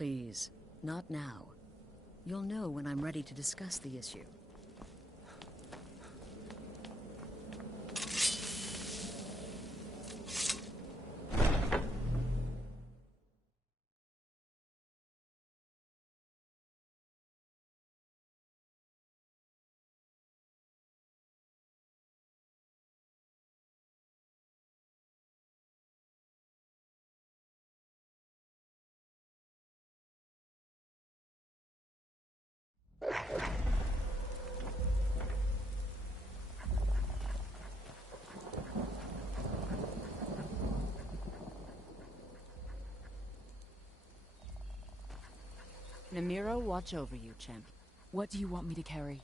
Please, not now. You'll know when I'm ready to discuss the issue. Namiro, watch over you, champ. What do you want me to carry?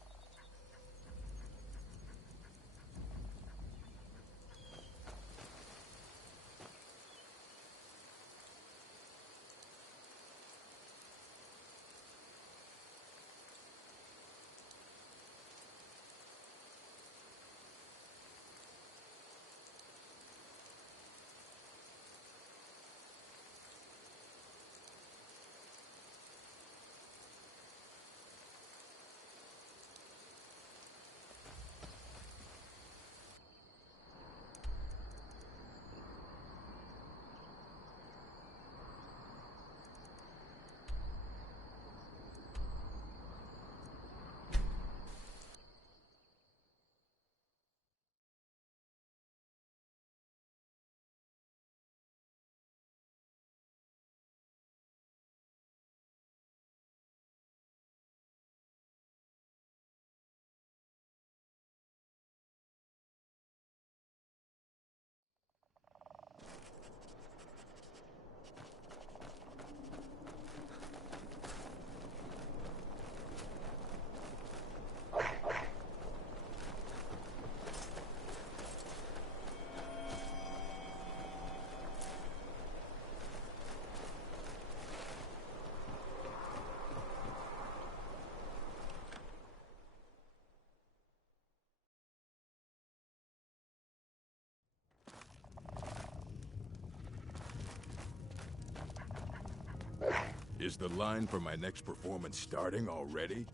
Is the line for my next performance starting already?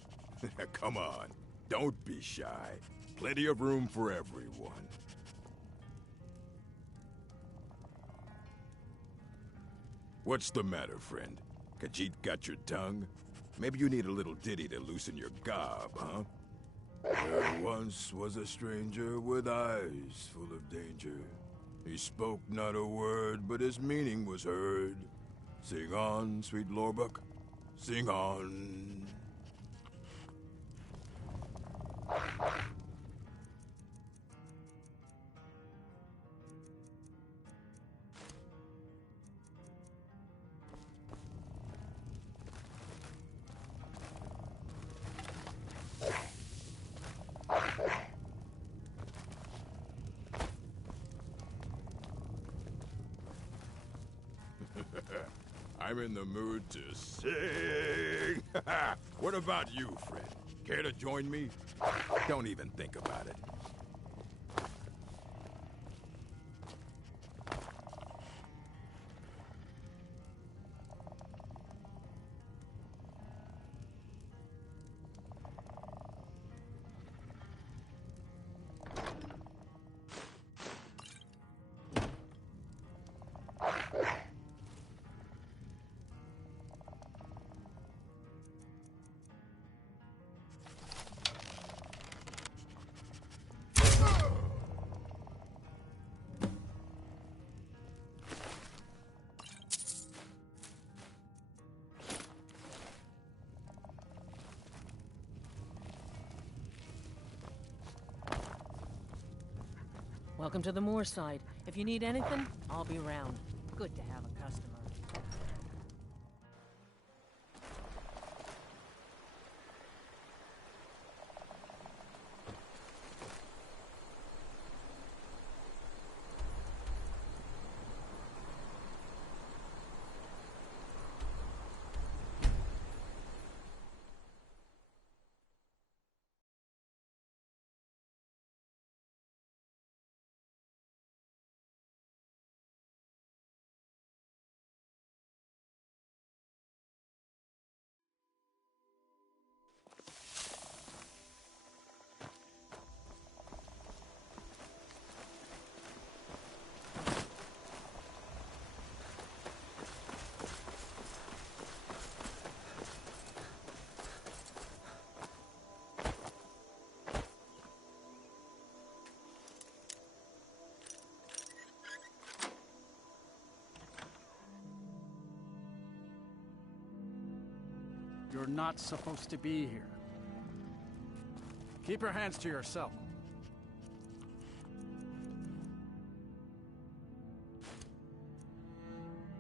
Come on, don't be shy. Plenty of room for everyone. What's the matter, friend? Khajiit got your tongue? Maybe you need a little ditty to loosen your gob, huh? There once was a stranger with eyes full of danger. He spoke not a word, but his meaning was heard. Sing on, sweet Lorbuck. Sing on. I'm in the mood to sing. What about you, friend? Care to join me? Don't even think about it. Welcome to the Moor side. If you need anything, I'll be around. Good to have a customer. You're not supposed to be here. Keep your hands to yourself.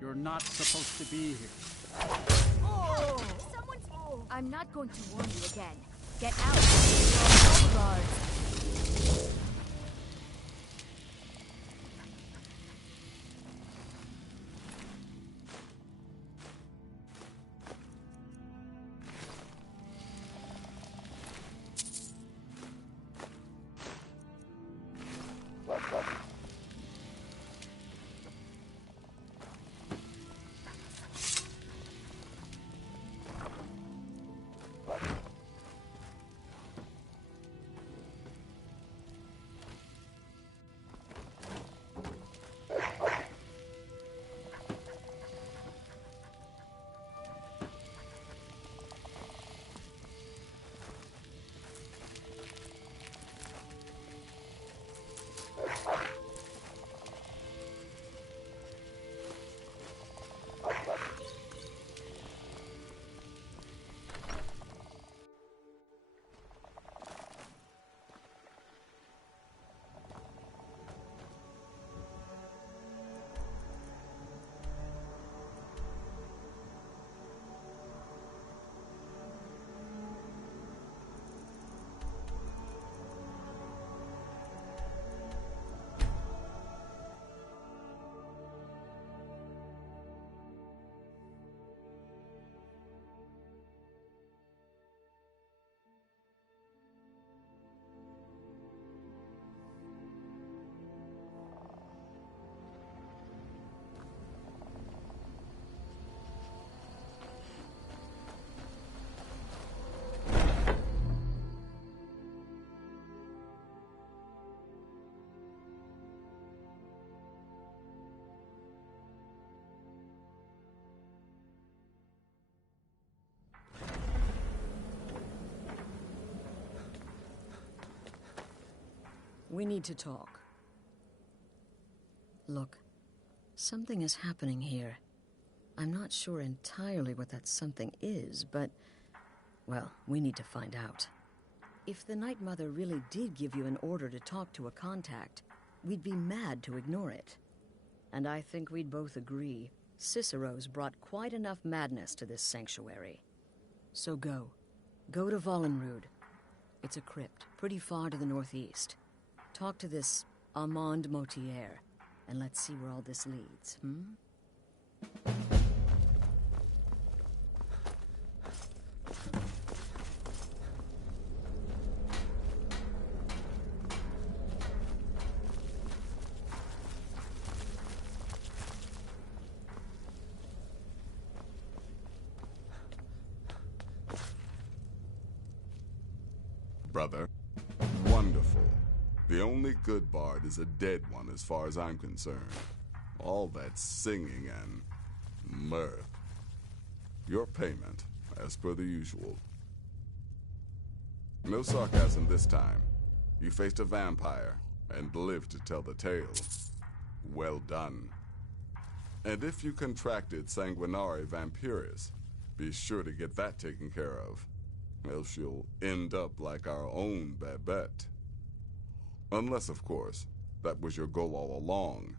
You're not supposed to be here. Oh! Someone's... I'm not going to warn you again. Get out! You're all guards. We need to talk. Look, something is happening here. I'm not sure entirely what that something is, but... well, we need to find out. If the Night Mother really did give you an order to talk to a contact, we'd be mad to ignore it. And I think we'd both agree, Cicero's brought quite enough madness to this sanctuary. So go. Go to Vollenrud. It's a crypt, pretty far to the northeast. Talk to this Armand Motier, and let's see where all this leads, Brother. Wonderful. The only good bard is a dead one as far as I'm concerned. All that singing and mirth. Your payment, as per the usual. No sarcasm this time. You faced a vampire and lived to tell the tale. Well done. And if you contracted Sanguinare Vampiris, be sure to get that taken care of. Else you'll end up like our own Babette. Unless, of course, that was your goal all along.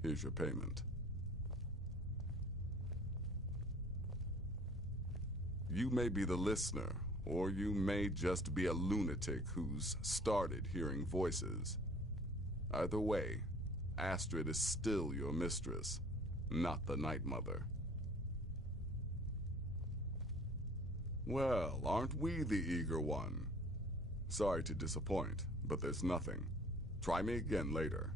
Here's your payment. You may be the listener, or you may just be a lunatic who's started hearing voices. Either way, Astrid is still your mistress, not the Night Mother. Well, aren't we the eager one? Sorry to disappoint, but there's nothing. Try me again later.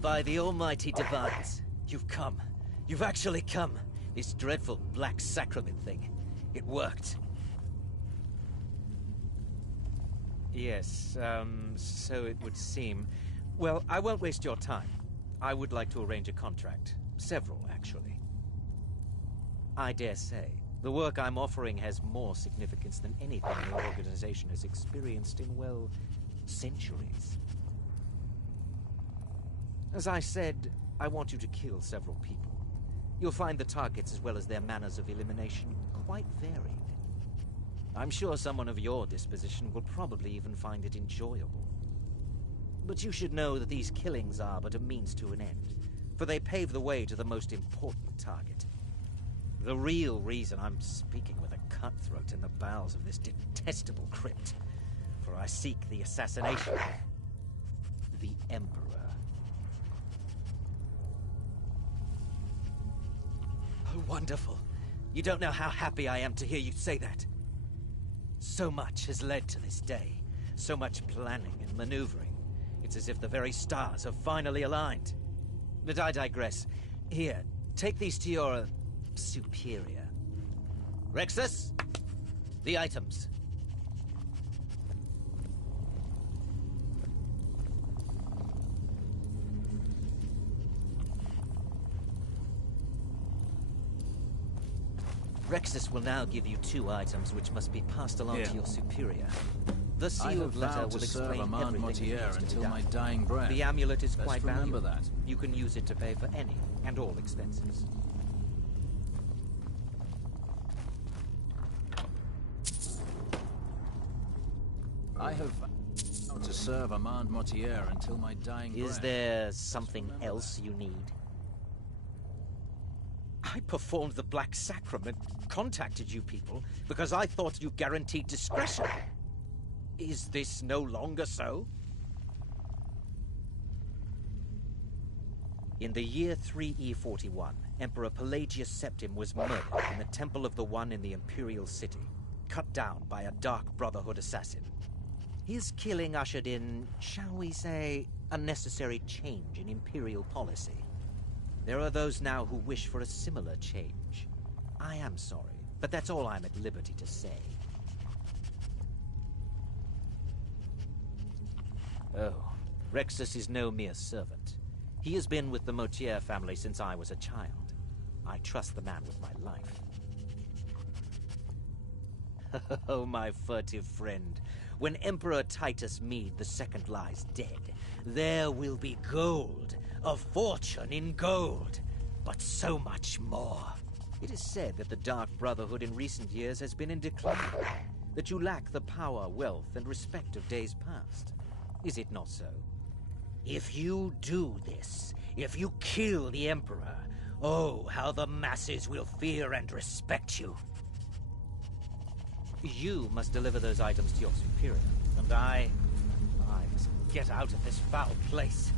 By the almighty divines, you've come. You've actually come. This dreadful Black Sacrament thing. It worked. Yes, so it would seem. Well, I won't waste your time. I would like to arrange a contract. Several, actually. I dare say, the work I'm offering has more significance than anything your organization has experienced in, well, centuries. As I said, I want you to kill several people. You'll find the targets as well as their manners of elimination quite varied. I'm sure someone of your disposition will probably even find it enjoyable. But you should know that these killings are but a means to an end, for they pave the way to the most important target. The real reason I'm speaking with a cutthroat in the bowels of this detestable crypt, for I seek the assassination of the Emperor. Oh, wonderful. You don't know how happy I am to hear you say that. So much has led to this day. So much planning and maneuvering. It's as if the very stars have finally aligned. But I digress. Here, take these to your superior. Rexus, the items. Rexus will now give you 2 items which must be passed along to your superior. The sealed letter will explain everything that needs to until be done. my dying breath. The amulet is quite remember valuable. that. You can use it to pay for any and all expenses. I have vowed to serve Armand Mortier until my dying breath. Is there something else you need? I performed the Black Sacrament, contacted you people, because I thought you guaranteed discretion. Is this no longer so? In the year 3E41, Emperor Pelagius Septim was murdered in the Temple of the One in the Imperial City, cut down by a Dark Brotherhood assassin. His killing ushered in, shall we say, a necessary change in Imperial policy. There are those now who wish for a similar change. I am sorry, but that's all I'm at liberty to say. Oh, Rexus is no mere servant. He has been with the Mortier family since I was a child. I trust the man with my life. Oh, my furtive friend. When Emperor Titus Mede II lies dead, there will be gold, a fortune in gold, but so much more. It is said that the Dark Brotherhood in recent years has been in decline, that you lack the power, wealth, and respect of days past. Is it not so? If you do this, if you kill the Emperor, oh, how the masses will fear and respect you. You must deliver those items to your superior, and I must get out of this foul place.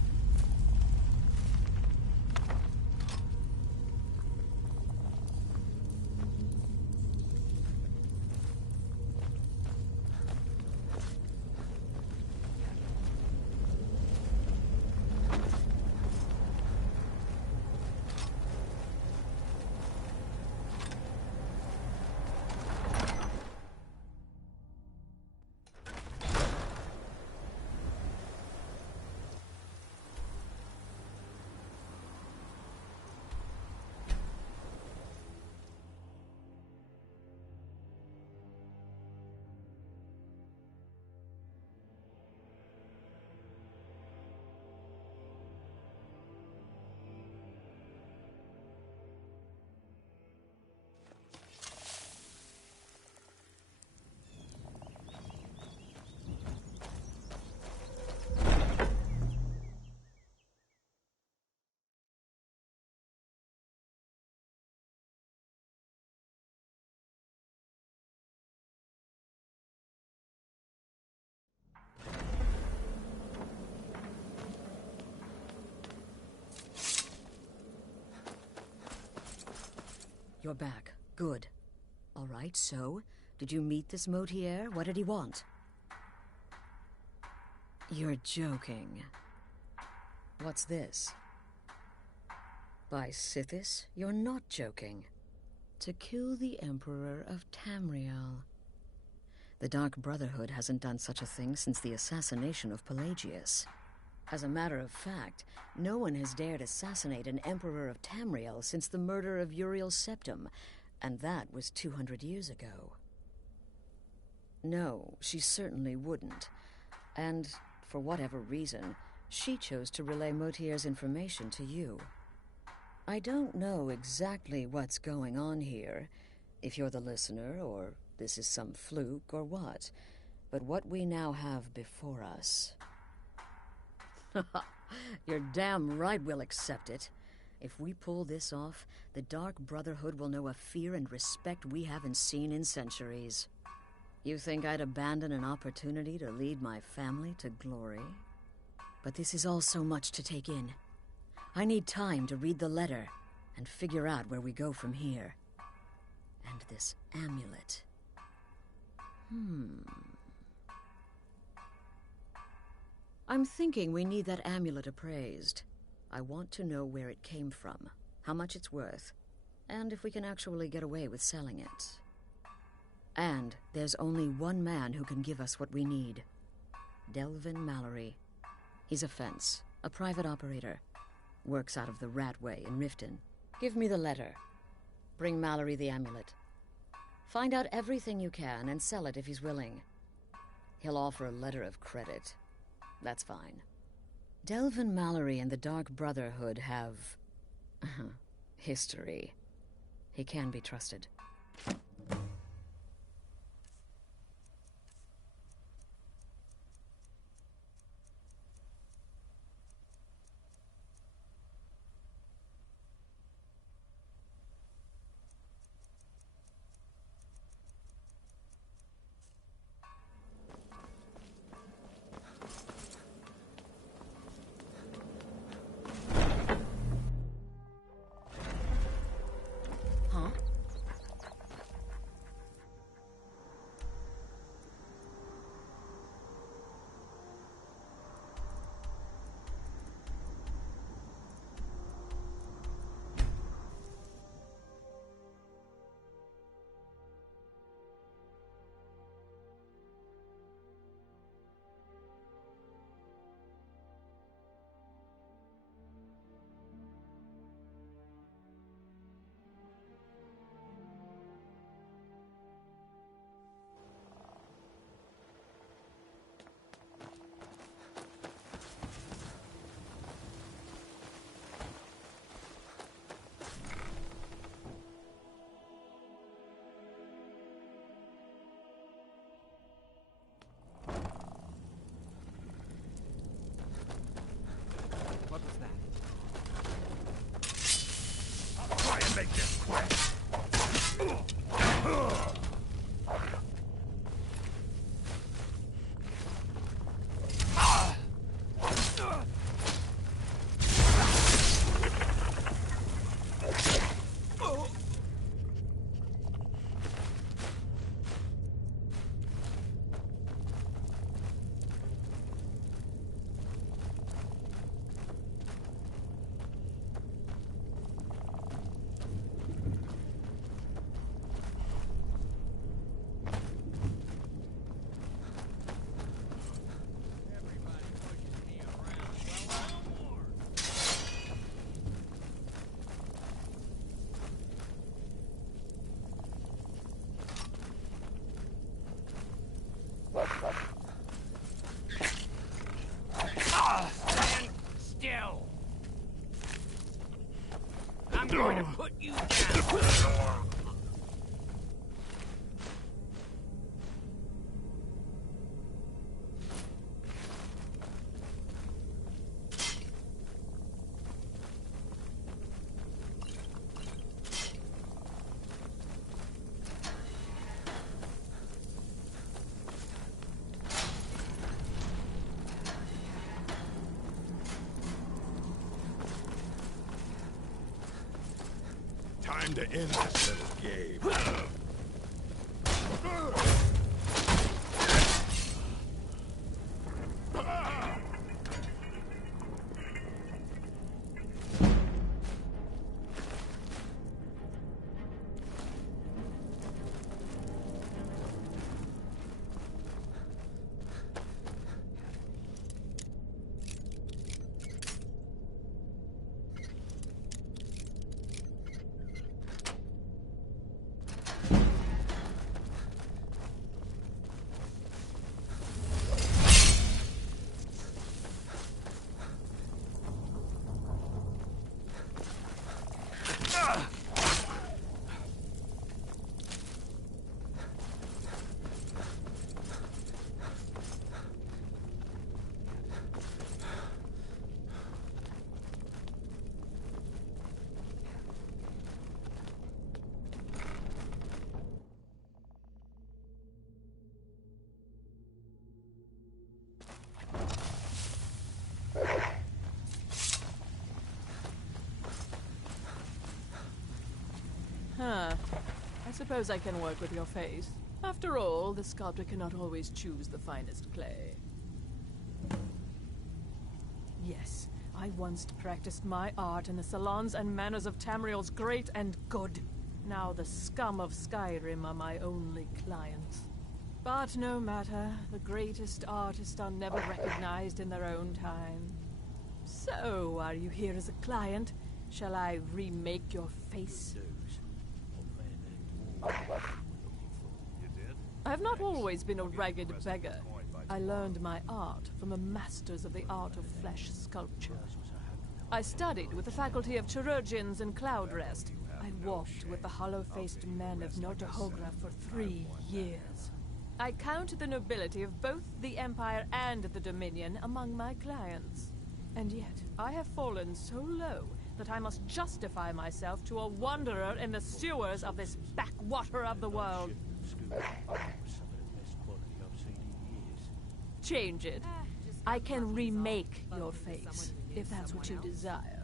You're back. Good. All right, so, did you meet this Motier? What did he want? You're joking. What's this? By Sithis, you're not joking. To kill the Emperor of Tamriel. The Dark Brotherhood hasn't done such a thing since the assassination of Pelagius. As a matter of fact, no one has dared assassinate an Emperor of Tamriel since the murder of Uriel Septim, and that was 200 years ago. No, she certainly wouldn't. And, for whatever reason, she chose to relay Motier's information to you. I don't know exactly what's going on here, if you're the listener, or this is some fluke, or what. But what we now have before us... You're damn right we'll accept it. If we pull this off, the Dark Brotherhood will know a fear and respect we haven't seen in centuries. You think I'd abandon an opportunity to lead my family to glory? But this is all so much to take in. I need time to read the letter and figure out where we go from here. And this amulet. I'm thinking we need that amulet appraised. I want to know where it came from, how much it's worth, and if we can actually get away with selling it. And there's only one man who can give us what we need. Delvin Mallory. He's a fence, a private operator. Works out of the Ratway in Riften. Give me the letter. Bring Mallory the amulet. Find out everything you can and sell it if he's willing. He'll offer a letter of credit. That's fine. Delvin Mallory and the Dark Brotherhood have... history. He can be trusted. going to put you down. Time to end this little game. Huh. I suppose I can work with your face. After all, the sculptor cannot always choose the finest clay. Yes, I once practiced my art in the salons and manners of Tamriel's great and good. Now the scum of Skyrim are my only clients. But no matter, the greatest artists are never recognized in their own time. So, are you here as a client? Shall I remake your face? I have not always been a ragged beggar. I learned my art from the masters of the art of flesh sculpture. I studied with the faculty of chirurgeons and Cloudrest. I walked with the hollow-faced men of Nordahogra for 3 years. I count the nobility of both the Empire and the Dominion among my clients. And yet, I have fallen so low that I must justify myself to a wanderer in the sewers of this backwater of the world. Change it. I can remake your face, if that's what you desire.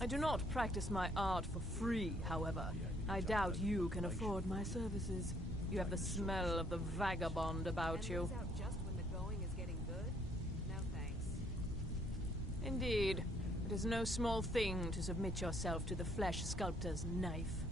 I do not practice my art for free, however. I doubt you can afford my services. You have the smell of the vagabond about you. Indeed. It is no small thing to submit yourself to the flesh sculptor's knife.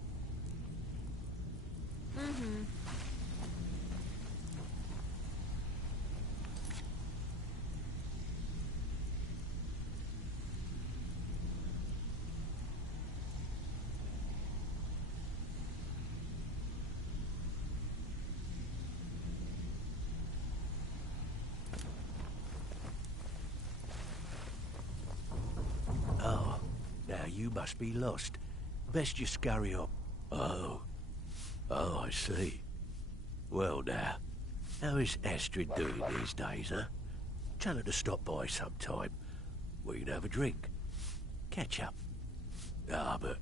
Oh, now you must be lost. Best you scurry up. Oh, I see. Well now, how is Astrid doing these days, huh? Tell her to stop by sometime. We can have a drink. Catch up. Ah, but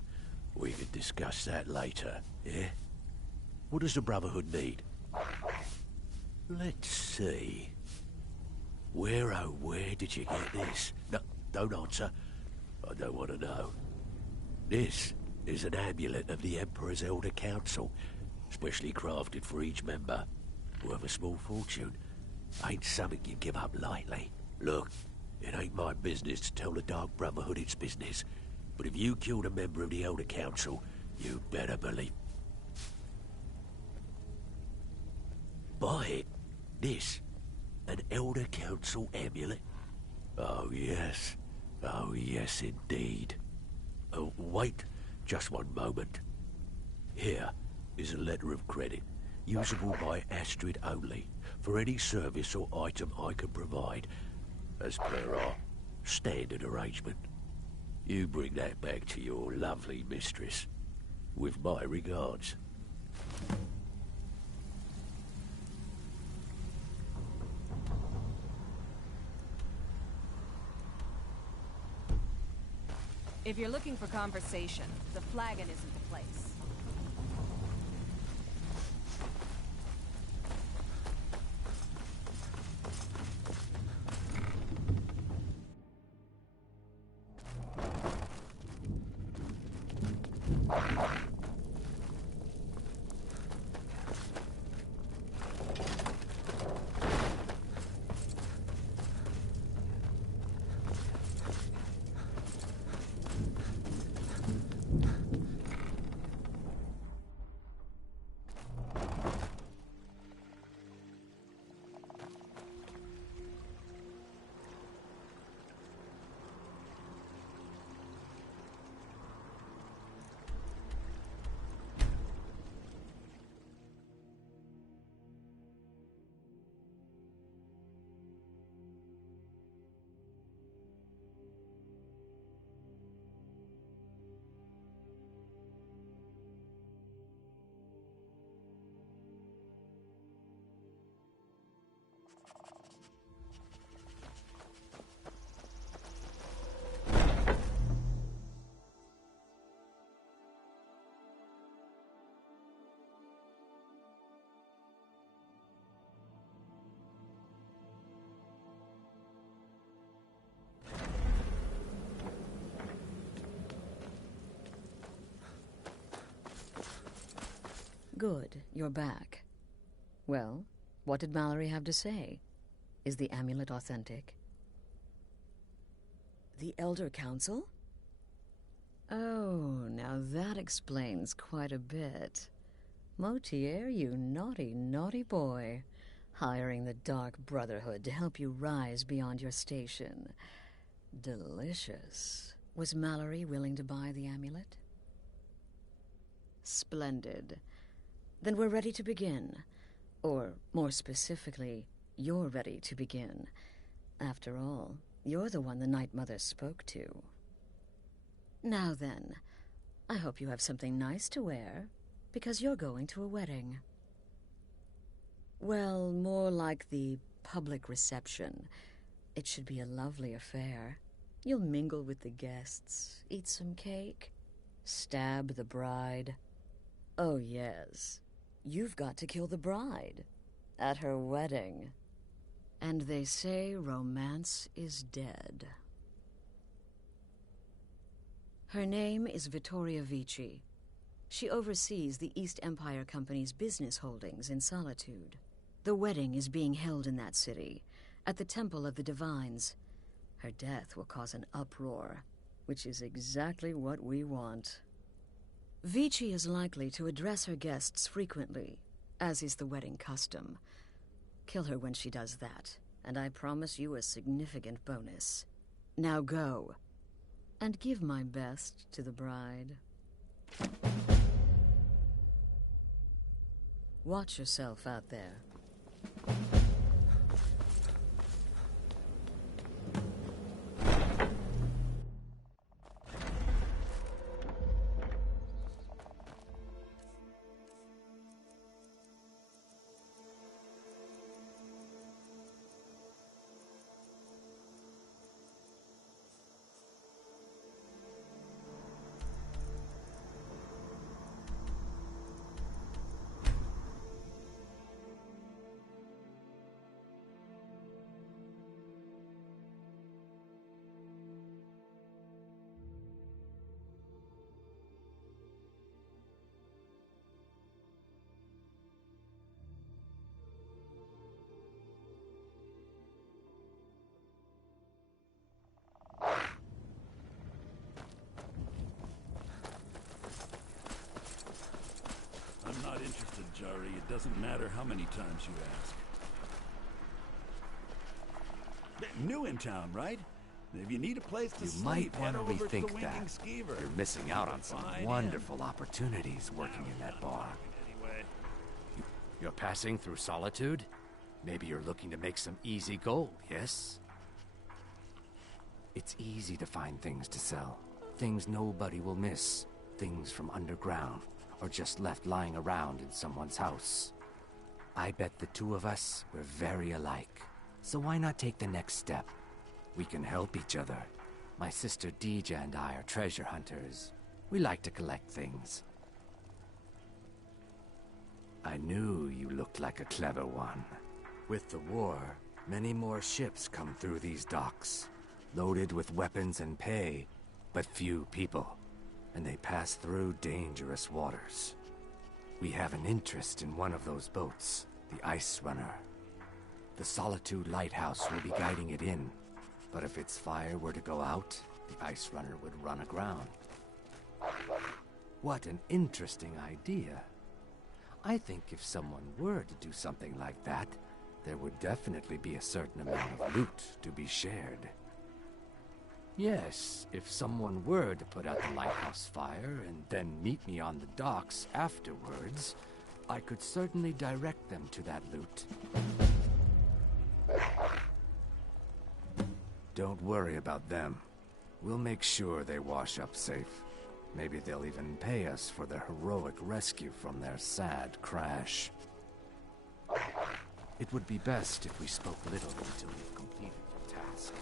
we can discuss that later, yeah? What does the Brotherhood need? Let's see. Where, oh, where did you get this? No, don't answer. I don't want to know. This is an amulet of the Emperor's Elder Council, specially crafted for each member. Worth a small fortune. Ain't something you give up lightly. Look, it ain't my business to tell the Dark Brotherhood its business, but if you killed a member of the Elder Council, you better believe... Buy it. This. An Elder Council amulet? Oh, yes. Oh, yes, indeed. Oh, wait just one moment. Here is a letter of credit, usable by Astrid only, for any service or item I can provide, as per our standard arrangement. You bring that back to your lovely mistress. With my regards. If you're looking for conversation, the flagon isn't the place. Good, you're back. Well, what did Mallory have to say? Is the amulet authentic? The Elder Council? Oh, now that explains quite a bit. Motier, you naughty, naughty boy. Hiring the Dark Brotherhood to help you rise beyond your station. Delicious. Was Mallory willing to buy the amulet? Splendid. Then we're ready to begin. Or, more specifically, you're ready to begin. After all, you're the one the Night Mother spoke to. Now then, I hope you have something nice to wear, because you're going to a wedding. Well, more like the public reception. It should be a lovely affair. You'll mingle with the guests, eat some cake, stab the bride. Oh, yes. You've got to kill the bride at her wedding. And they say romance is dead. Her name is Vittoria Vici. She oversees the East Empire Company's business holdings in Solitude. The wedding is being held in that city, at the Temple of the Divines. Her death will cause an uproar, which is exactly what we want. Vici is likely to address her guests frequently, as is the wedding custom. Kill her when she does that, and I promise you a significant bonus. Now go, and give my best to the bride. Watch yourself out there. I'm not interested, Jari. It doesn't matter how many times you ask. New in town, right? If you need a place to sleep, might want to head over rethink the that. Winking Skeever. You're missing out on some wonderful opportunities working in that bar. Anyway. You're passing through Solitude? Maybe you're looking to make some easy gold, yes? It's easy to find things to sell. Things nobody will miss. Things from underground, or just left lying around in someone's house. I bet the two of us were very alike. So why not take the next step? We can help each other. My sister Deja and I are treasure hunters. We like to collect things. I knew you looked like a clever one. With the war, many more ships come through these docks, loaded with weapons and pay, but few people, and they pass through dangerous waters. We have an interest in one of those boats, the Ice Runner. The Solitude Lighthouse will be guiding it in, but if its fire were to go out, the Ice Runner would run aground. What an interesting idea. I think if someone were to do something like that, there would definitely be a certain amount of loot to be shared. Yes, if someone were to put out the lighthouse fire and then meet me on the docks afterwards, I could certainly direct them to that loot. Don't worry about them. We'll make sure they wash up safe. Maybe they'll even pay us for their heroic rescue from their sad crash. It would be best if we spoke little until we've completed your task.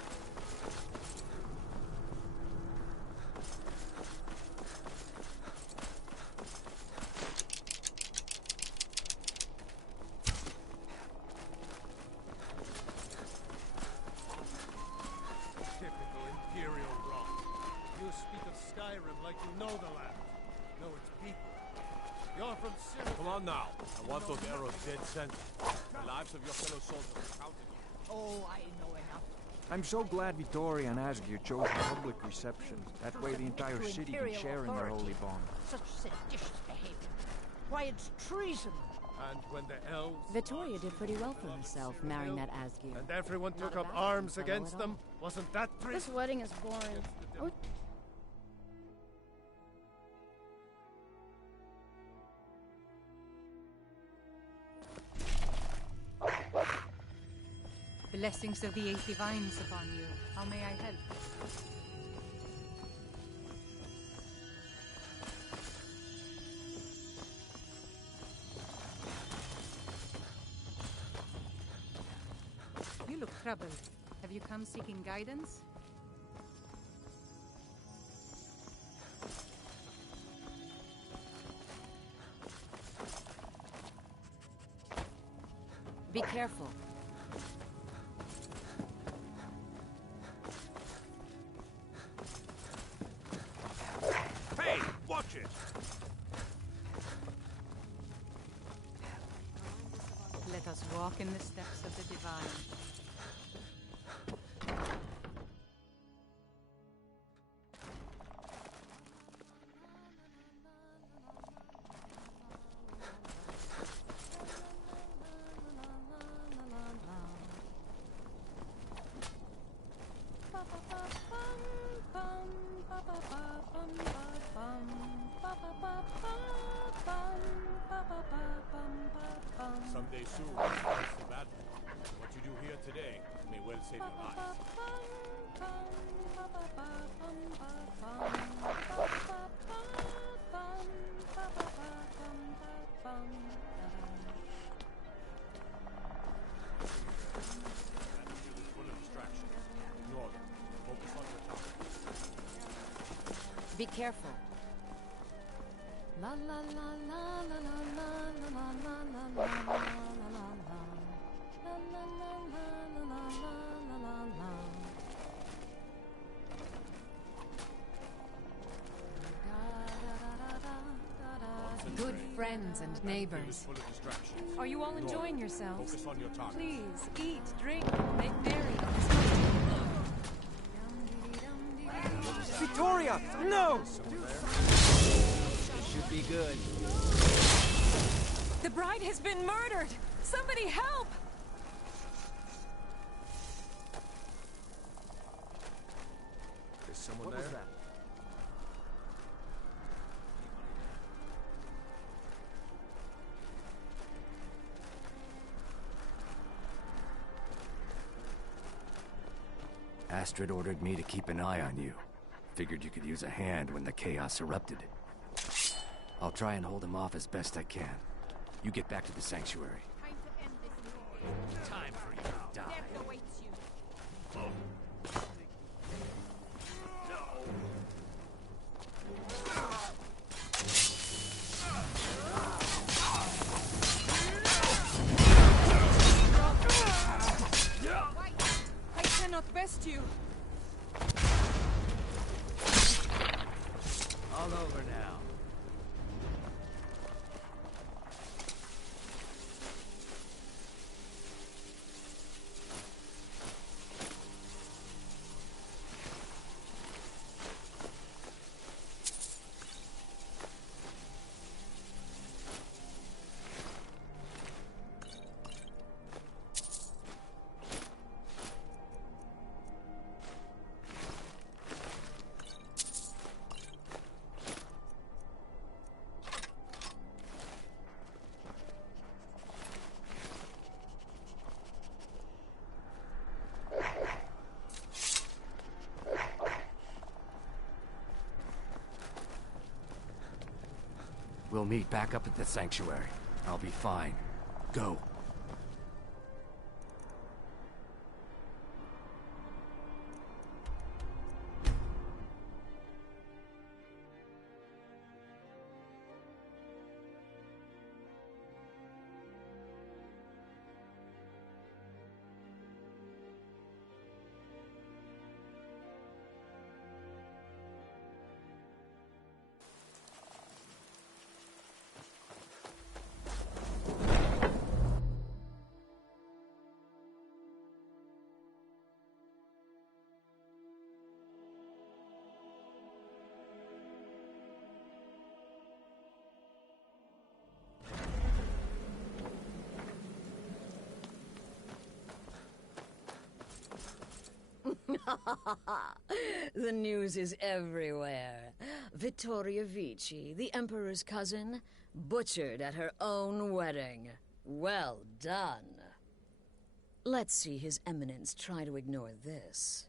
Typical Imperial rot. You speak of Skyrim like you know the land. No, it's people. You're from Syria. Come on now. I want those arrows dead center. The lives of your fellow soldiers are counted on. Oh, I know enough. I'm so glad Vittoria and Asgeir chose public reception. That way the entire city can share in their holy bond. Such seditious behavior. Why, it's treason. And when the elves... Vittoria did pretty well for herself, marrying that Asgeir. And everyone took up arms against them. Wasn't that treason? This wedding is boring. Oh. Blessings of the Eight Divines upon you. How may I help? You look troubled. Have you come seeking guidance? Be careful. Hey, watch it! Let us walk in the steps of the divine. Someday soon, it's the battle. What you do here today may well save your lives. Full of distractions. Ignore them. Focus on your target. Be careful. La la la la la la la la la la la la la Good friends and neighbors. Are you all enjoying yourselves? Focus on your target. Please, eat, drink, make merry. Vittoria! No! Should be good. The bride has been murdered! Somebody help! Is someone What there? was that? Astrid ordered me to keep an eye on you. Figured you could use a hand when the chaos erupted. I'll try and hold him off as best I can. You get back to the sanctuary. Time for you to die. Death awaits you. I cannot best you. All over now. We'll meet back up at the sanctuary. I'll be fine. Go. The news is everywhere. Vittoria Vici, the Emperor's cousin, butchered at her own wedding. Well done. Let's see His Eminence try to ignore this.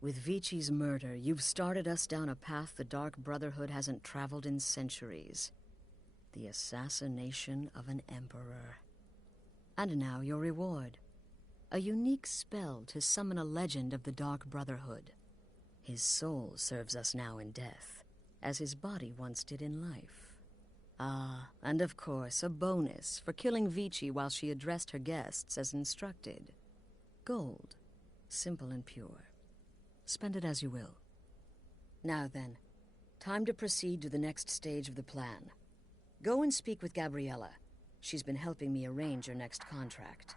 With Vici's murder, you've started us down a path the Dark Brotherhood hasn't traveled in centuries. The assassination of an emperor. And now your reward. A unique spell to summon a legend of the Dark Brotherhood. His soul serves us now in death, as his body once did in life. Ah, and of course, a bonus for killing Vici while she addressed her guests as instructed. Gold. Simple and pure. Spend it as you will. Now then, time to proceed to the next stage of the plan. Go and speak with Gabriella. She's been helping me arrange your next contract.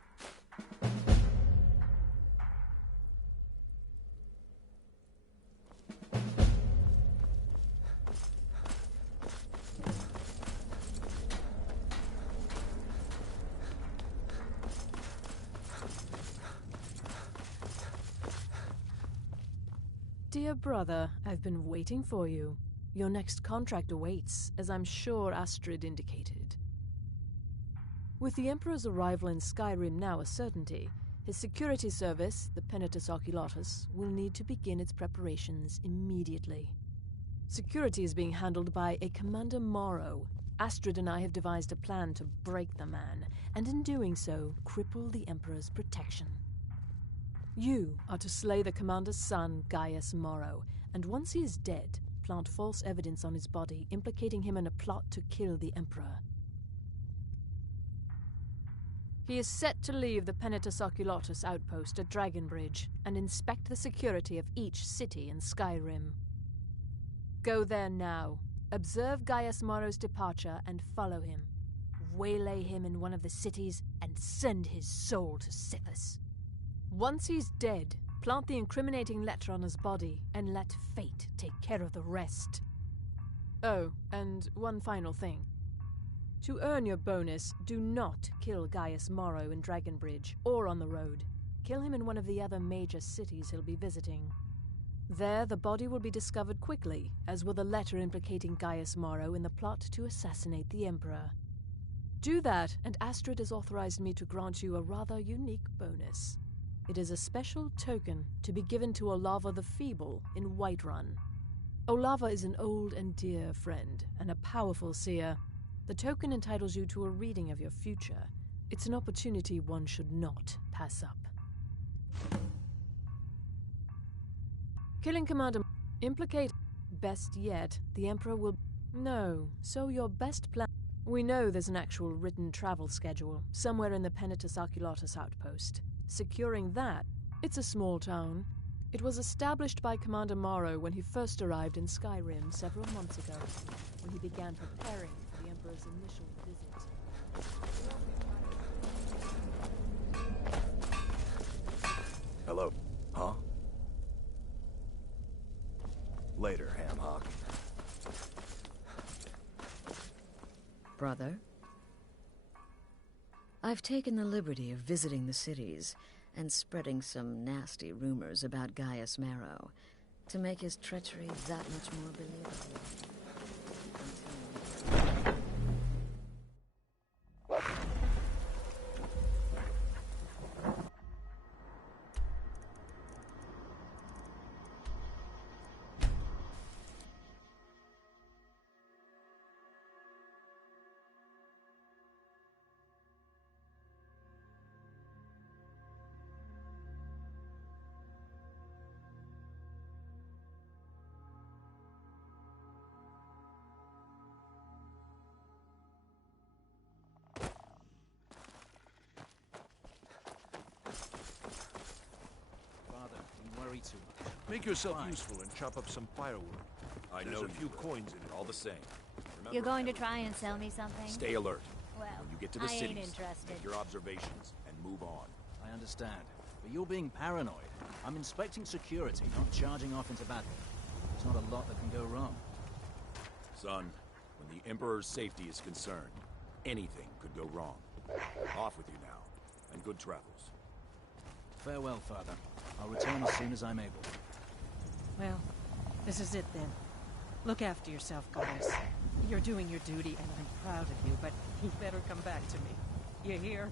Dear brother, I've been waiting for you. Your next contract awaits, as I'm sure Astrid indicated. With the Emperor's arrival in Skyrim now a certainty, his security service, the Penitus Oculatus, will need to begin its preparations immediately. Security is being handled by a Commander Morrow. Astrid and I have devised a plan to break the man, and in doing so, cripple the Emperor's protection. You are to slay the Commander's son, Gaius Morrow, and once he is dead, plant false evidence on his body, implicating him in a plot to kill the Emperor. He is set to leave the Penitus Oculatus outpost at Dragonbridge and inspect the security of each city in Skyrim. Go there now, observe Gaius Morrow's departure and follow him. Waylay him in one of the cities and send his soul to Sithis. Once he's dead, plant the incriminating letter on his body and let fate take care of the rest. Oh, and one final thing. To earn your bonus, do not kill Gaius Morrow in Dragonbridge or on the road. Kill him in one of the other major cities he'll be visiting. There, the body will be discovered quickly, as will the letter implicating Gaius Morrow in the plot to assassinate the Emperor. Do that, and Astrid has authorized me to grant you a rather unique bonus. It is a special token to be given to Olava the Feeble in Whiterun. Olava is an old and dear friend, and a powerful seer. The token entitles you to a reading of your future. It's an opportunity one should not pass up. Killing Commander implicate. Best yet, the Emperor will... No, so your best plan... We know there's an actual written travel schedule, somewhere in the Penitus Oculatus outpost. Securing that, it's a small town. It was established by Commander Morrow when he first arrived in Skyrim several months ago, when he began preparing for the Emperor's initial visit. Hello. Huh? Later, Hamhock. Brother? I've taken the liberty of visiting the cities and spreading some nasty rumors about Gaius Marrow to make his treachery that much more believable. Too much. Make yourself useful and chop up some firewood. There's a few coins in it. All the same. Remember, You're going to try and sell me something? stay alert. Well, When you get to the I ain't cities, interested. make your observations and move on. I understand, but you're being paranoid. I'm inspecting security, not charging off into battle. There's not a lot that can go wrong. Son, when the Emperor's safety is concerned, anything could go wrong. Off with you now, and good travels. Farewell, Father. I'll return as soon as I'm able. Well, this is it then. Look after yourself, guys. You're doing your duty, and I'm proud of you, but you better come back to me. You hear?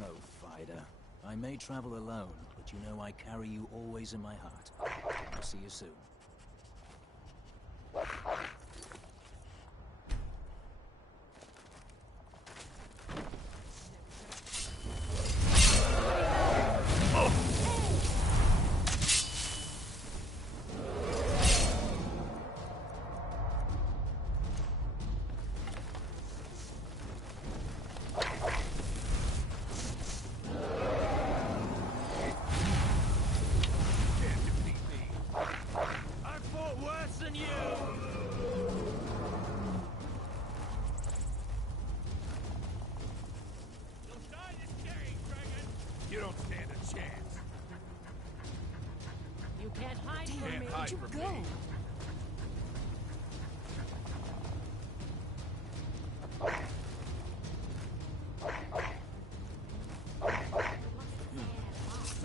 Oh, Vida. I may travel alone, but you know I carry you always in my heart. I'll see you soon. Where'd you go?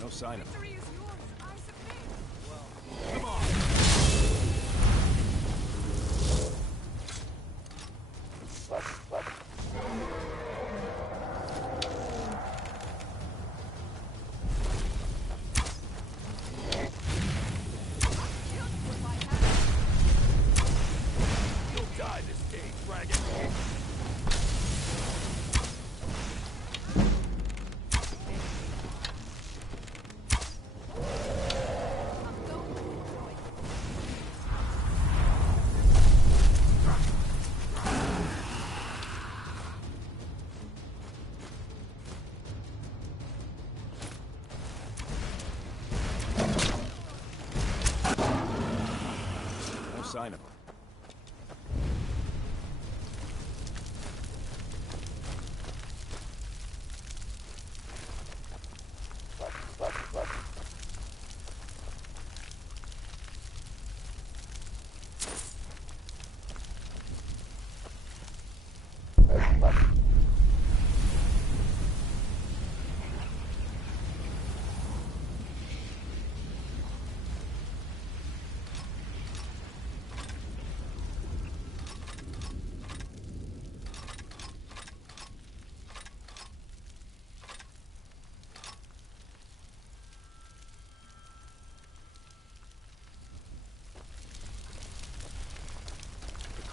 No sign of him.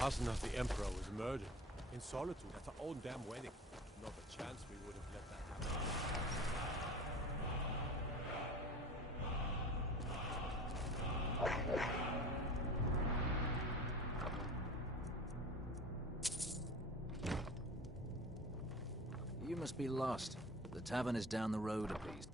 cousin of the Emperor was murdered in solitude at her own damn wedding. Not a chance we would have let that You must be lost. The tavern is down the road a piece.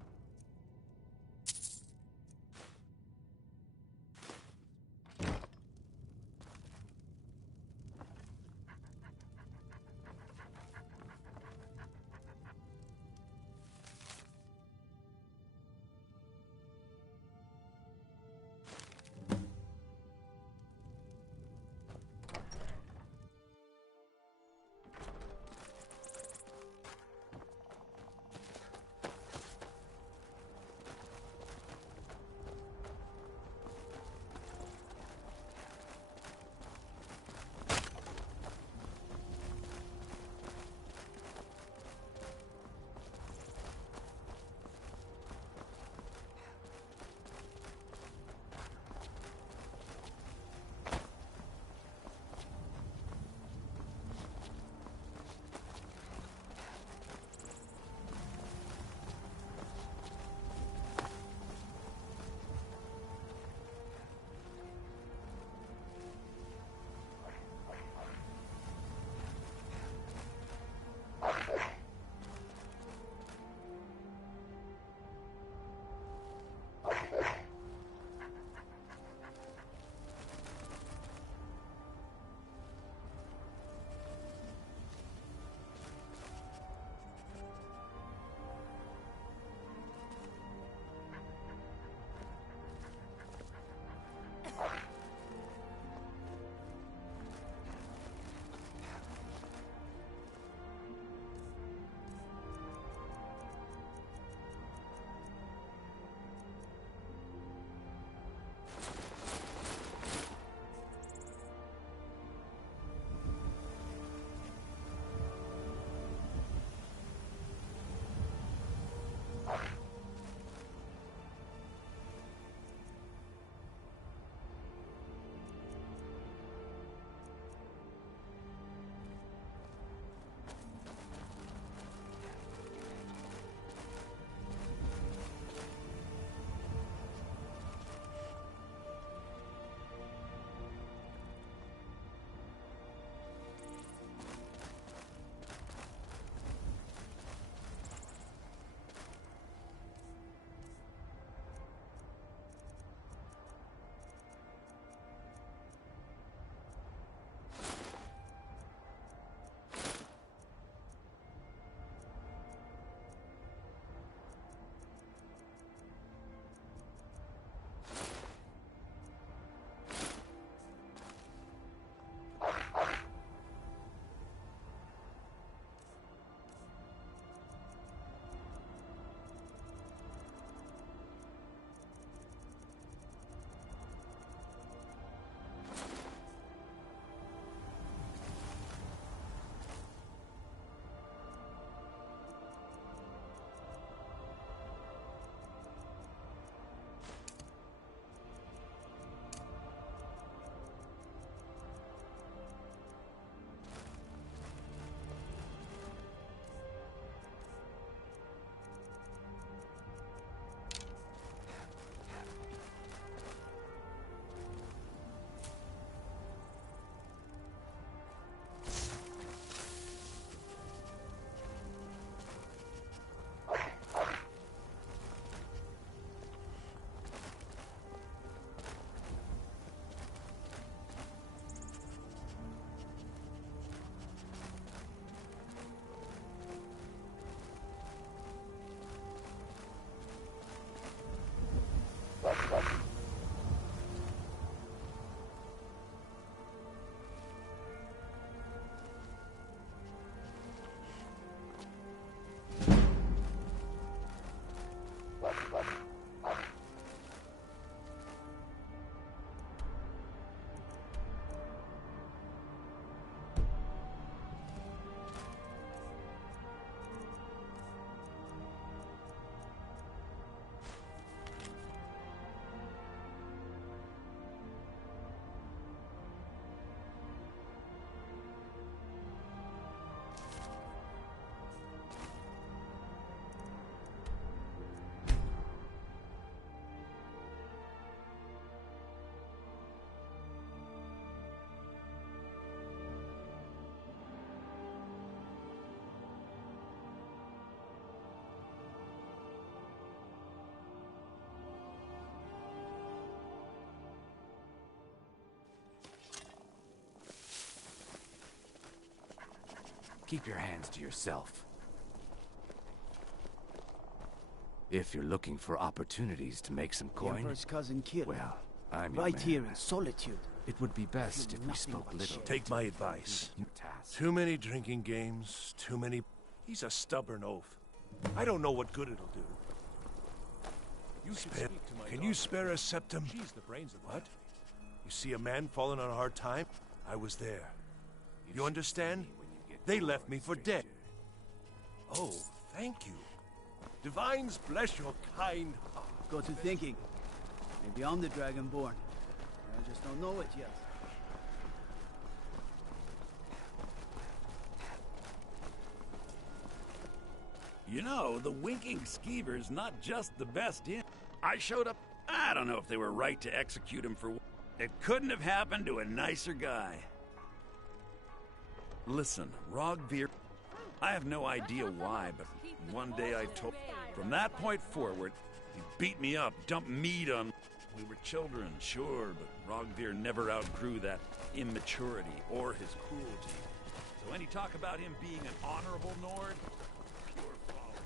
Keep your hands to yourself. If you're looking for opportunities to make some coin, Emperor's cousin killed. well, I'm your right man. here in solitude. It would be best if we spoke little. Take my advice. Too many drinking games, too many... He's a stubborn oaf. I don't know what good it'll do. Can you spare a septum? She's the brains of the What? You see a man falling on a hard time? I was there. You understand? They left me for dead. Oh, thank you. Divines bless your kind heart. Got to thinking. Maybe I'm the Dragonborn. I just don't know it yet. You know, the winking skeever's not just the best in. I showed up. I don't know if they were right to execute him for... It couldn't have happened to a nicer guy. Listen, Rogvir... I have no idea why, but one day I told... From that point forward, he beat me up, dumped meat on... We were children, sure, but Rogvir never outgrew that immaturity or his cruelty. So any talk about him being an honorable Nord? Pure folly.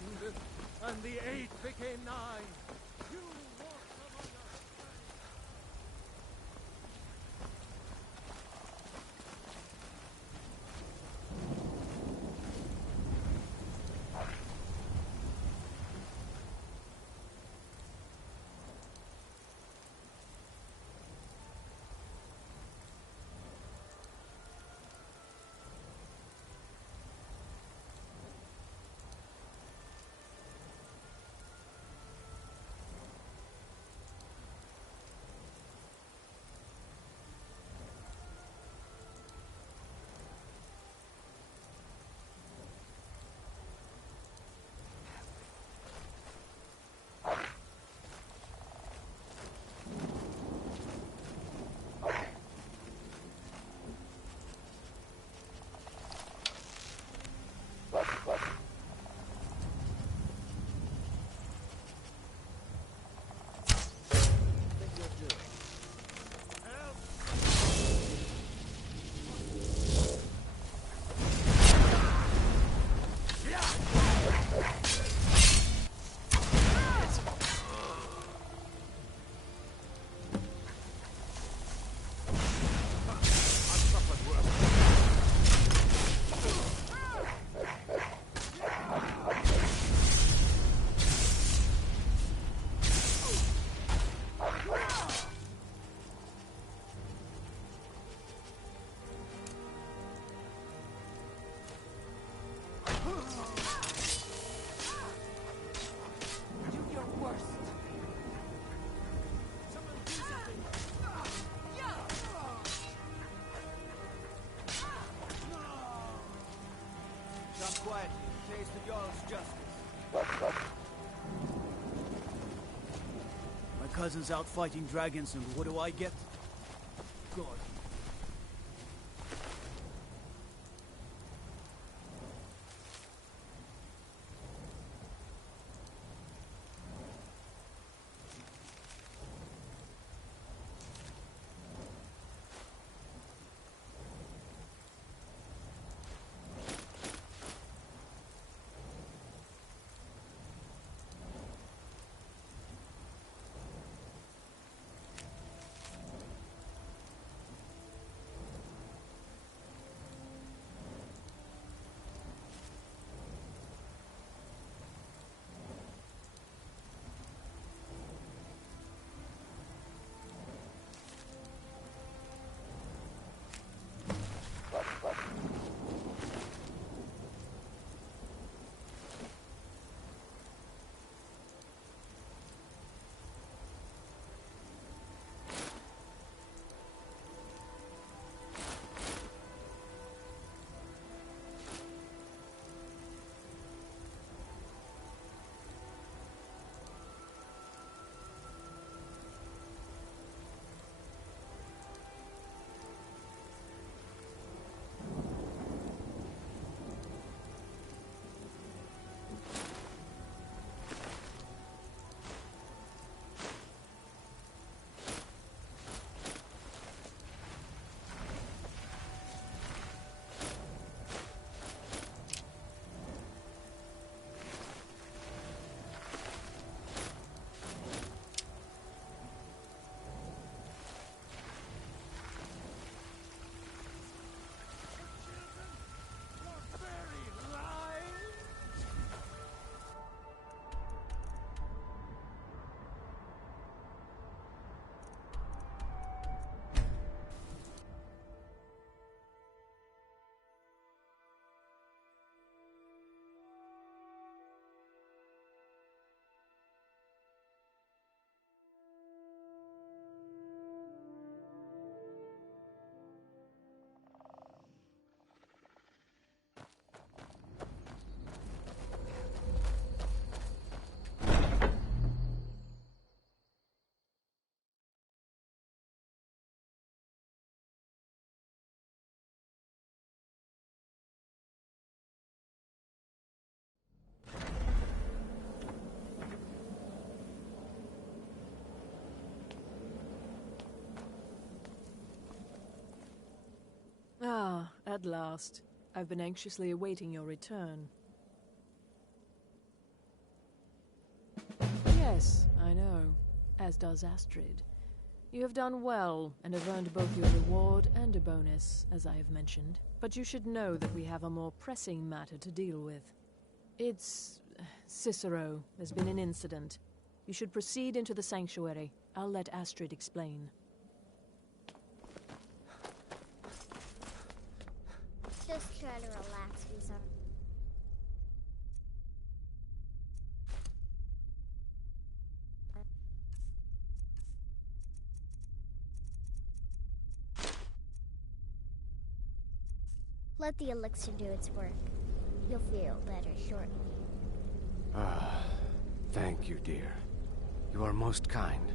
friend, and the 8 became 9. You walked among us. Quietly, in case the Jarl's justice. My cousin's out fighting dragons, and what do I get? God. Ah, at last. I've been anxiously awaiting your return. Yes, I know. As does Astrid. You have done well, and have earned both your reward and a bonus, as I have mentioned. But you should know that we have a more pressing matter to deal with. It's... Cicero. There's been an incident. You should proceed into the sanctuary. I'll let Astrid explain. Just try to relax, Visa. Let the elixir do its work. You'll feel better shortly. Ah, thank you, dear. You are most kind.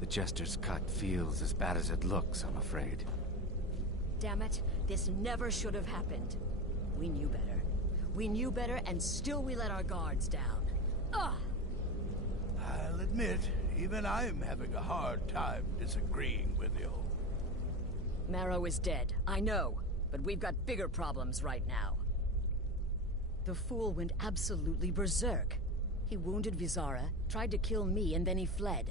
The Jester's cut feels as bad as it looks, I'm afraid. Damn it, this never should have happened. We knew better. We knew better, and still we let our guards down. Ugh! I'll admit, even I'm having a hard time disagreeing with you. Marrow is dead, I know, but we've got bigger problems right now. The fool went absolutely berserk. He wounded Vizara, tried to kill me, and then he fled.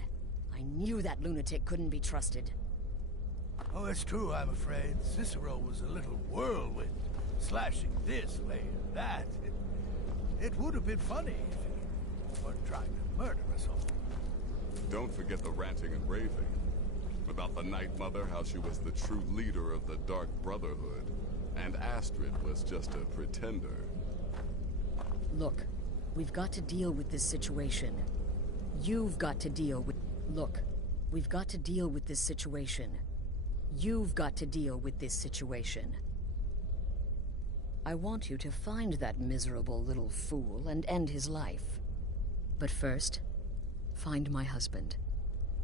I knew that lunatic couldn't be trusted. Oh, it's true, I'm afraid. Cicero was a little whirlwind, slashing this, laying that. It would have been funny if he weren't trying to murder us all. Don't forget the ranting and raving. About the Night Mother, how she was the true leader of the Dark Brotherhood, and Astrid was just a pretender. Look, we've got to deal with this situation. You've got to deal with... Look, we've got to deal with this situation. You've got to deal with this situation. I want you to find that miserable little fool and end his life. But first, find my husband.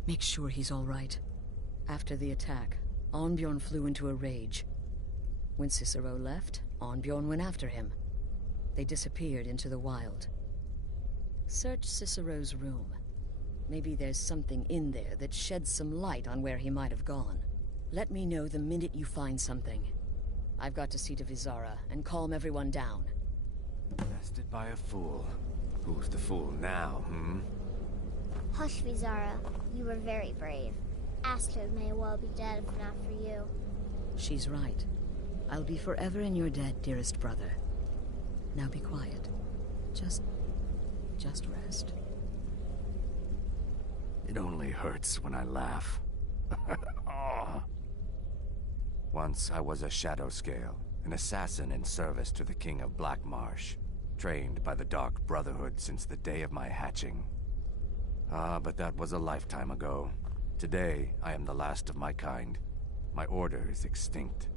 Make sure he's all right. After the attack, Arnbjorn flew into a rage. When Cicero left, Arnbjorn went after him. They disappeared into the wild. Search Cicero's room. Maybe there's something in there that sheds some light on where he might have gone. Let me know the minute you find something. I've got to see to Vizara and calm everyone down. Bested by a fool. Who's the fool now, Hush, Vizara. You were very brave. Astrid may well be dead if not for you. She's right. I'll be forever in your debt, dearest brother. Now be quiet. Just rest. It only hurts when I laugh. Oh. Once I was a Shadow Scale, an assassin in service to the King of Blackmarsh, trained by the Dark Brotherhood since the day of my hatching. Ah, but that was a lifetime ago. Today, I am the last of my kind. My order is extinct.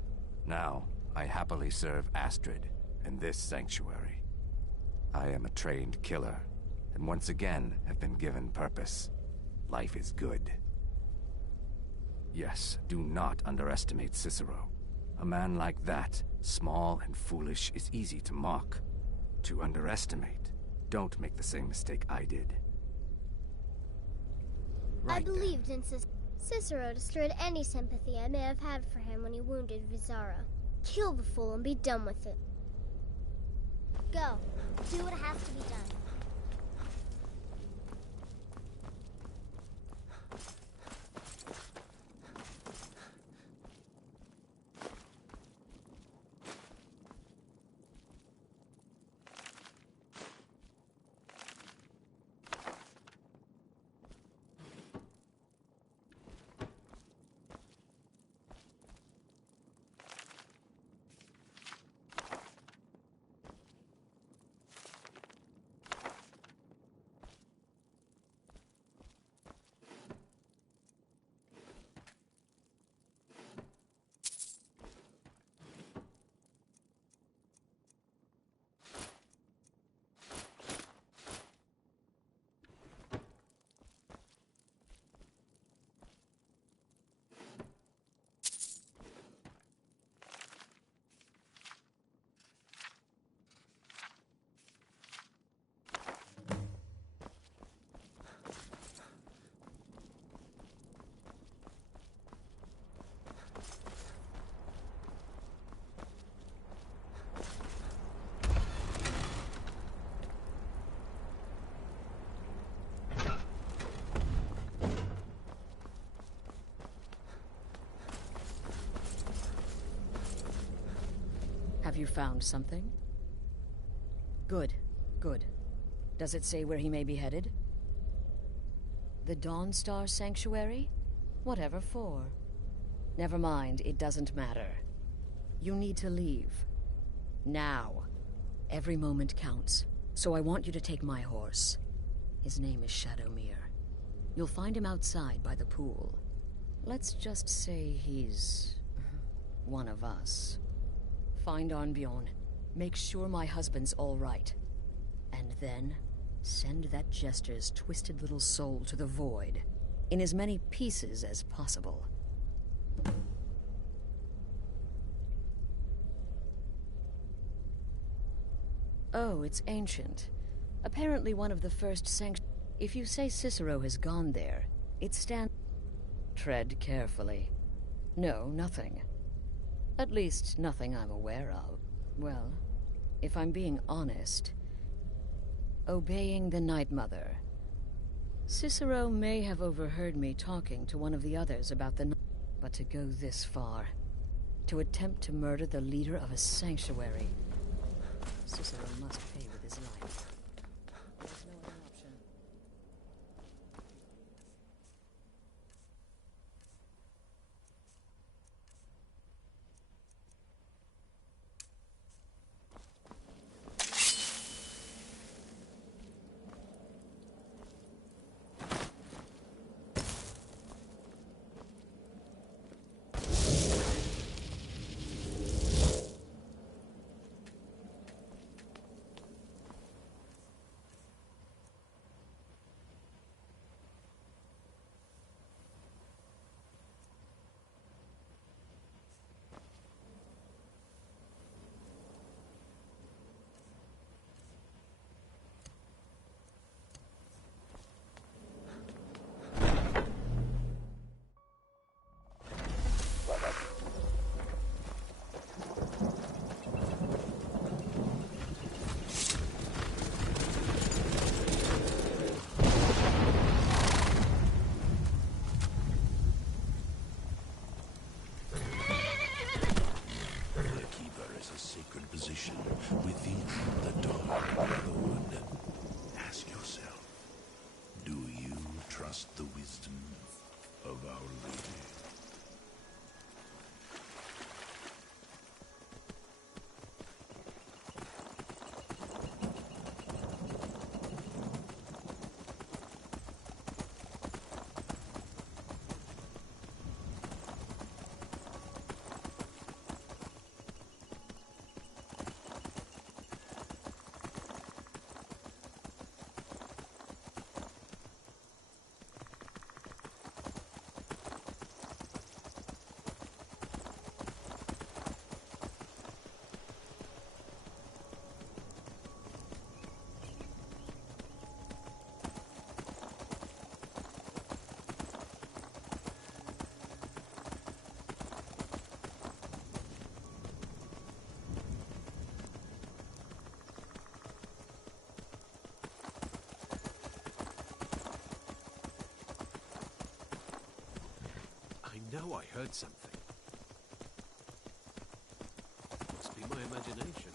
Now, I happily serve Astrid and this sanctuary. I am a trained killer, and once again have been given purpose. Life is good. Yes, do not underestimate Cicero. A man like that, small and foolish, is easy to mock. To underestimate. Don't make the same mistake I did. I believed in Cicero destroyed any sympathy I may have had for him when he wounded Vizara. Kill the fool and be done with it. Go. Do what has to be done. you found something? Good, good. Does it say where he may be headed? The Dawnstar Sanctuary? Whatever for. Never mind, it doesn't matter. You need to leave. Now. Every moment counts, so I want you to take my horse. His name is Shadowmere. You'll find him outside by the pool. Let's just say he's one of us. Find Arnbjorn. Make sure my husband's all right. And then send that jester's twisted little soul to the void, in as many pieces as possible. Oh, it's ancient. Apparently one of the first If you say Cicero has gone there, it stands... Tread carefully. No, nothing. At least, nothing I'm aware of. Well, if I'm being honest... Obeying the Night Mother. Cicero may have overheard me talking to one of the others about the... But to go this far... To attempt to murder the leader of a sanctuary... Cicero must pay with his life. There's no other option. Within the dark abode, ask yourself, do you trust the wisdom of Our Lady? I know I heard something. Must be my imagination.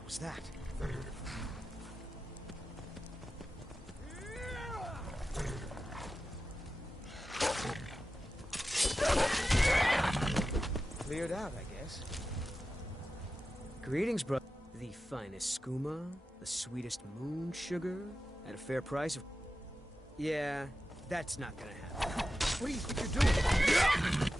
What was that? Cleared out, I guess. Greetings, brother. The finest skooma, the sweetest moon sugar, at a fair price of... Yeah, that's not gonna happen. Freeze, what you're doing!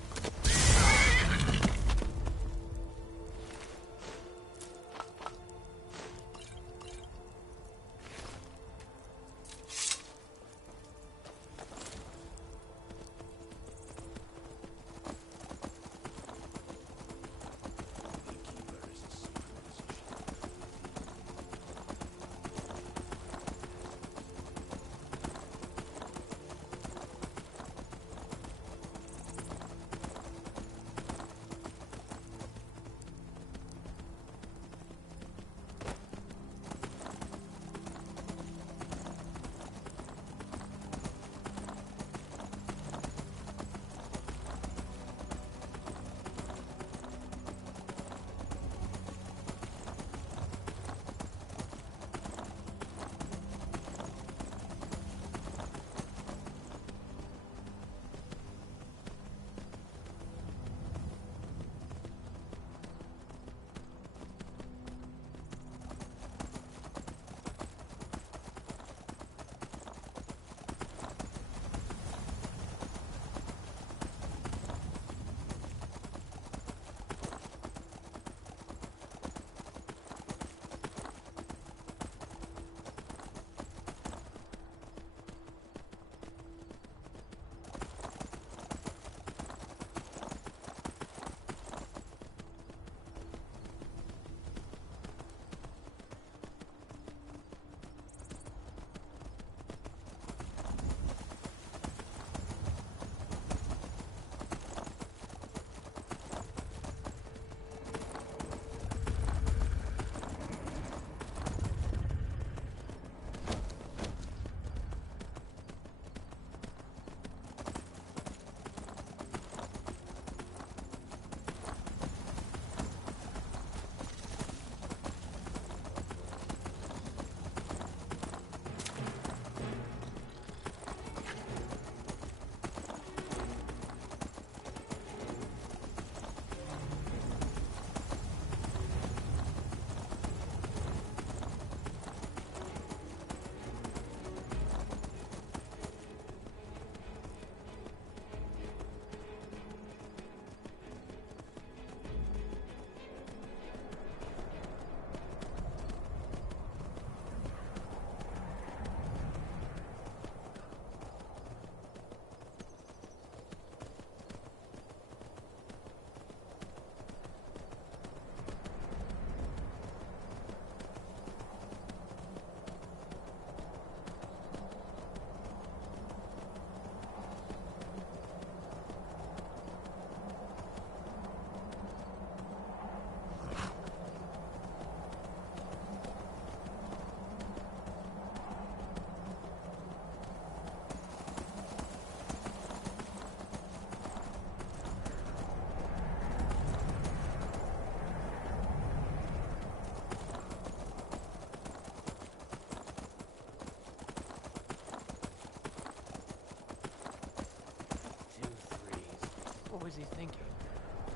What was he thinking?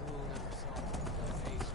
Fool never saw the face.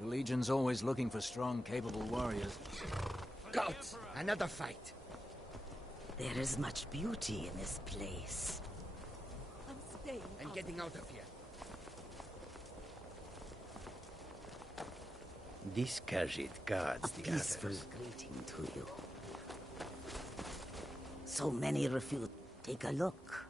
The Legion's always looking for strong, capable warriors. Goat! Another fight! There is much beauty in this place. I'm getting out of here. This Khajiit guards the Peaceful others. greeting to you. So many refuse. Take a look.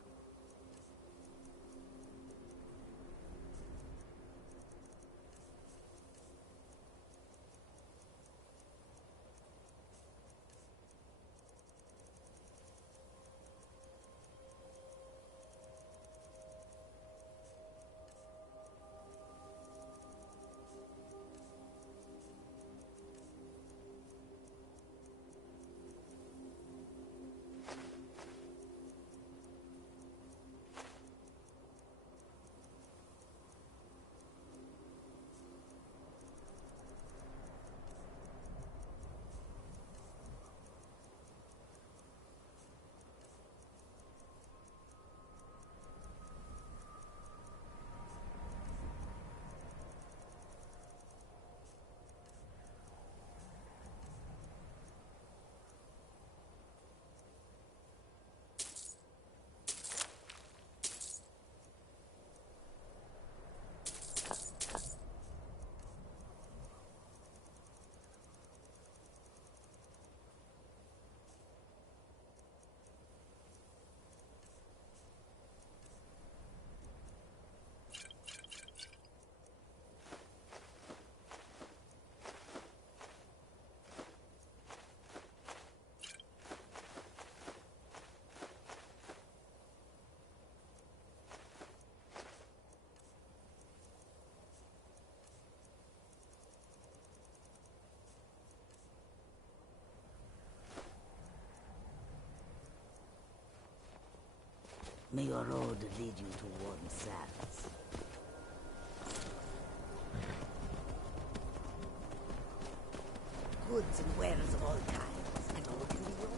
May your road lead you to warm sands. Goods and wares of all kinds, and all can be yours.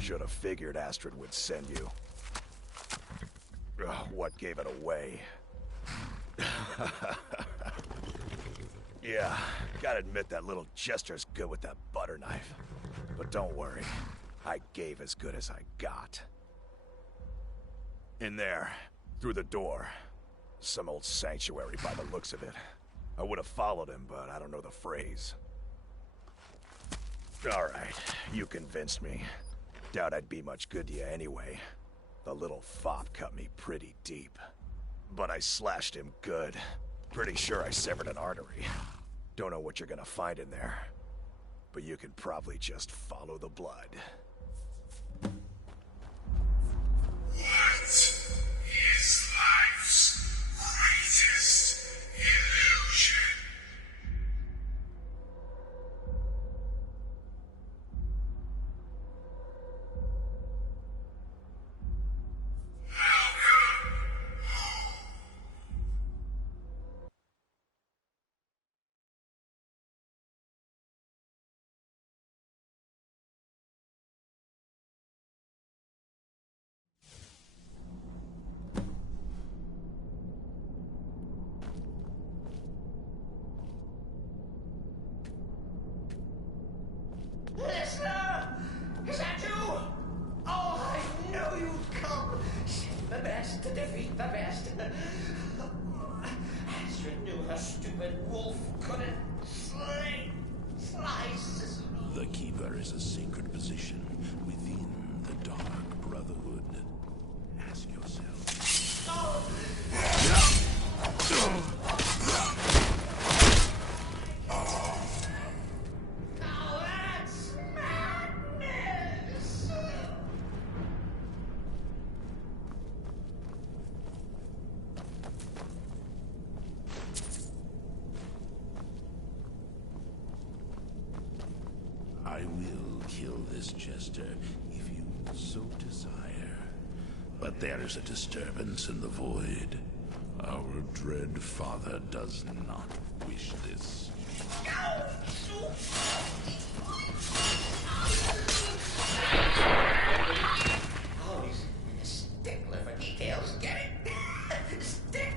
Should have figured Astrid would send you. Ugh, what gave it away? Yeah, gotta admit that little gesture's good with that butter knife. But don't worry, I gave as good as I got. In there, through the door. Some old sanctuary by the looks of it. I would have followed him, but I don't know the phrase. Alright, you convinced me. Doubt I'd be much good to you anyway. The little fop cut me pretty deep. But I slashed him good. Pretty sure I severed an artery. Don't know what you're gonna find in there. But you can probably just follow the blood. What is life's greatest illusion? Listener! Is that you? Oh, I knew you'd come. Send the best to defeat the best. Astrid knew her stupid wolf couldn't slice. The Keeper is a sacred position within the Dark Brotherhood. Ask yourself. Now that's madness! kill this jester if you so desire. But there is a disturbance in the void. Our dread father does not wish this. Always a stickler for details, get it? Stickler!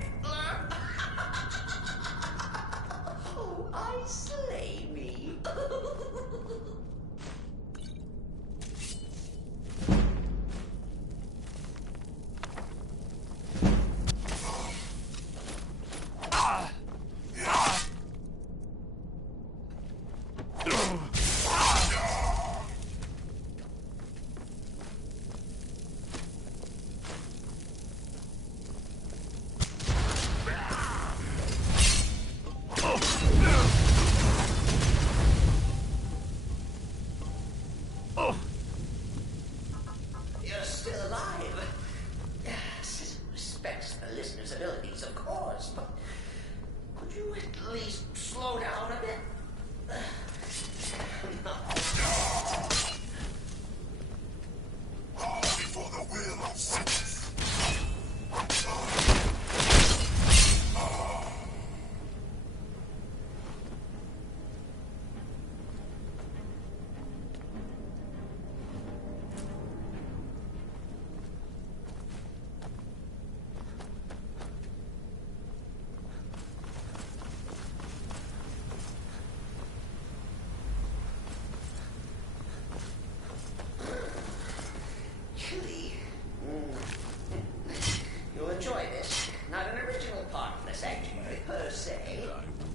Oh, I slay me. You're still alive. Yes, respects the listener's abilities, of course, but could you at least slow down a bit? All before the will of Sisyphus. Chilly. You'll enjoy this. Not an original part of the sanctuary, per se.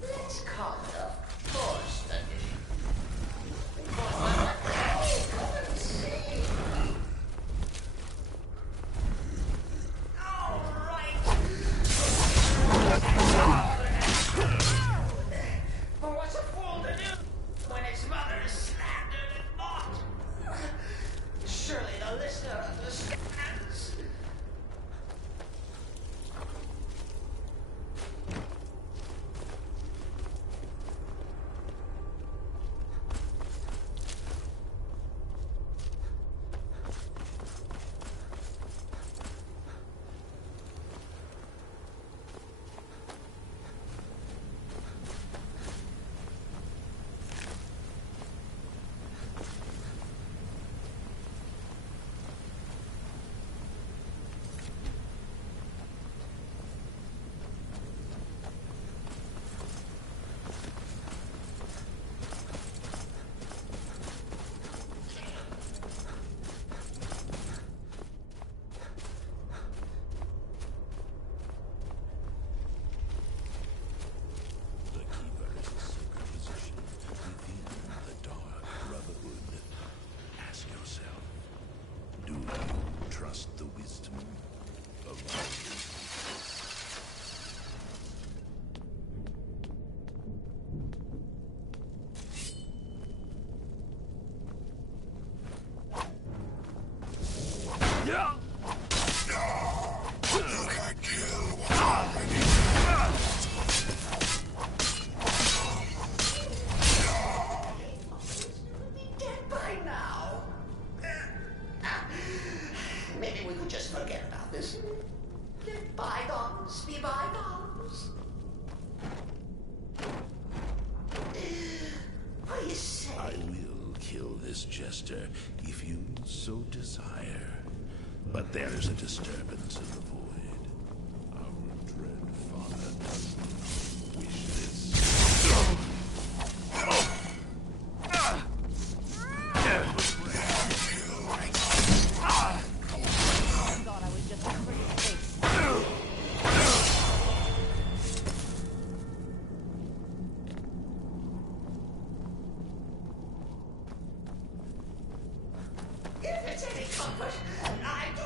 Let's call it a forced addition. Oh, come and see. All right. But what's a fool to do when his mother is slandered and mocked? Surely the listener understands. The Keeper is a sacred position within the Dark Brotherhood. Ask yourself, do you trust the wisdom of others? You can kill what already Dead by now. Maybe we could just forget about this. Let bygones be bygones. What do you say? I will kill this jester if you so desire. But there is a disturbance in the void. Our dread father does not wish this. If it's any comfort, I do.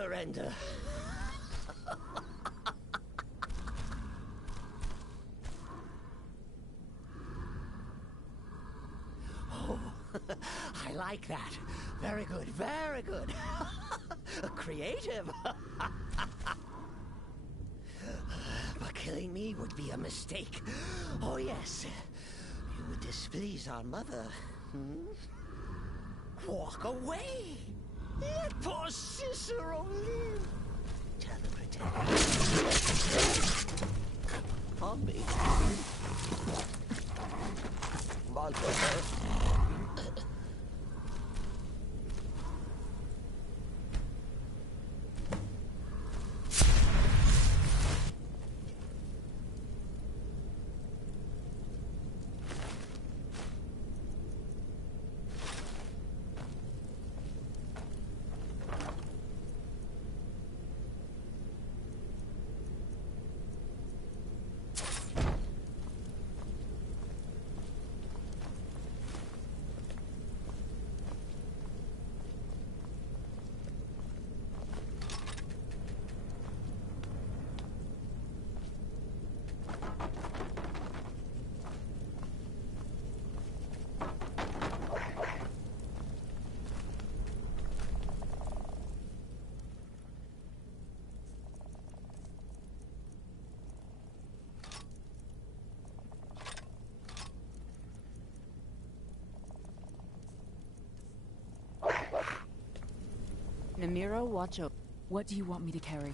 surrender. Oh, I like that. Very good, very good. Creative. But killing me would be a mistake. Oh, yes. You would displease our mother. Hmm? Walk away. Let poor Cicero live. Tell the pretender. On me. Monster. Namiro, watch out. What do you want me to carry?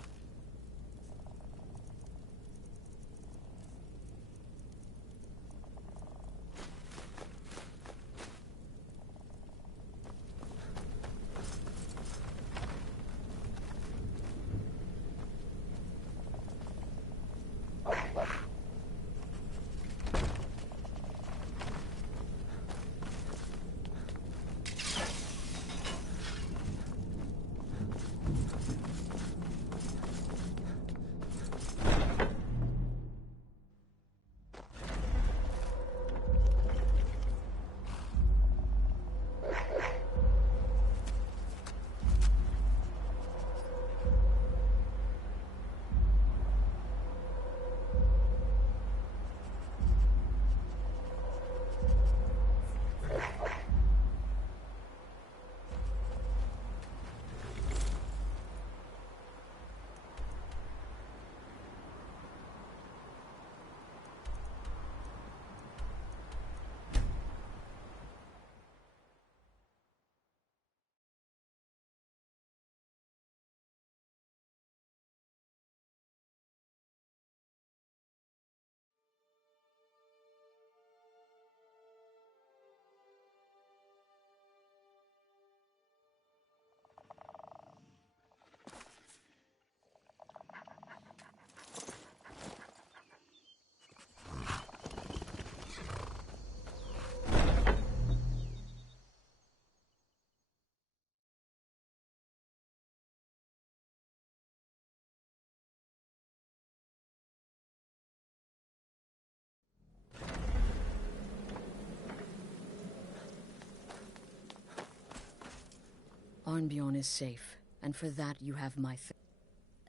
Arnbjorn is safe, and for that you have my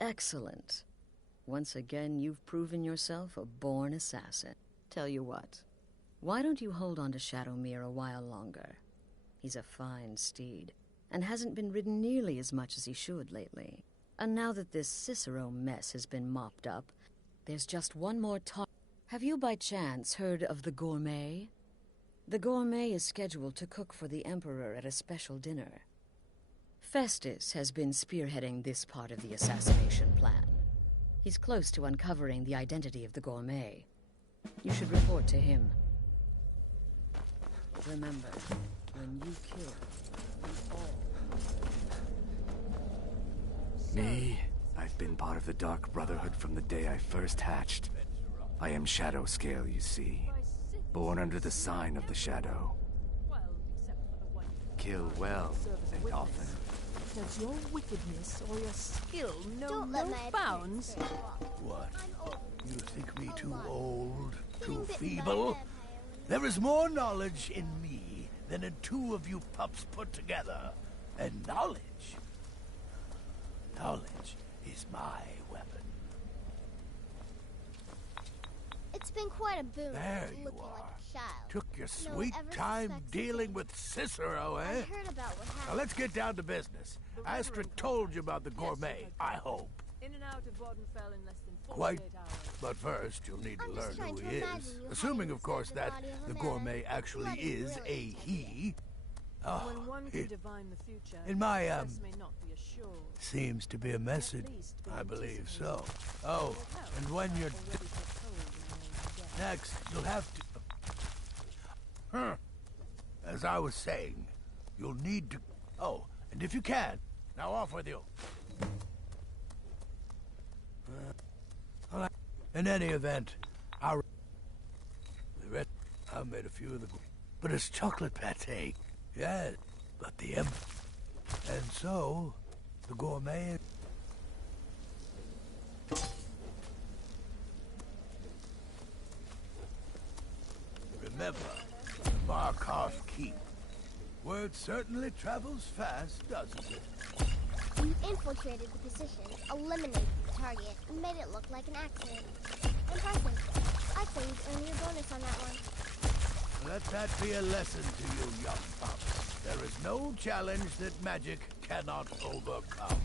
Excellent. Once again, you've proven yourself a born assassin. Tell you what, why don't you hold on to Shadowmere a while longer? He's a fine steed, and hasn't been ridden nearly as much as he should lately. And now that this Cicero mess has been mopped up, there's just one more talk. Have you by chance heard of the Gourmet? The Gourmet is scheduled to cook for the Emperor at a special dinner. Festus has been spearheading this part of the assassination plan. He's close to uncovering the identity of the Gourmet. You should report to him. Remember, when you kill, we all... Me? I've been part of the Dark Brotherhood from the day I first hatched. I am Shadowscale, you see. Born under the sign of the Shadow. Kill well and often. Does your wickedness or your skill know no bounds? What? You think me too old? Too feeble? There is more knowledge in me than in two of you pups put together. And knowledge Knowledge is my weapon. It's been quite a boon. There you looking are. like a child. Took your No sweet one ever time suspects a dealing thing. with Cicero, I eh? heard about what Now happened. let's get down to business. Astrid told you about the gourmet, I hope. In and out of Wardenfell in less than 48 Quite. hours. But first, you'll need to I'm learn just trying who to he imagine is. you Assuming, hiding of course, inside that the body of a the man. gourmet actually Bloody is a brilliant he. Oh, When one can it divine the future, in my, success may not be assured. seems to be a message. I believe so. Oh, and when you're next, you'll have to... As I was saying, you'll need to... Oh, and if you can, now off with you. In any event, I made a few of the... But it's chocolate pate. Yes, but the And so, the gourmet... Remember, Markov Keep. Word certainly travels fast, doesn't it? You infiltrated the position, eliminated the target, and made it look like an accident. Impressive. I'd say you'd earn your bonus on that one. Let that be a lesson to you, young pups. There is no challenge that magic cannot overcome.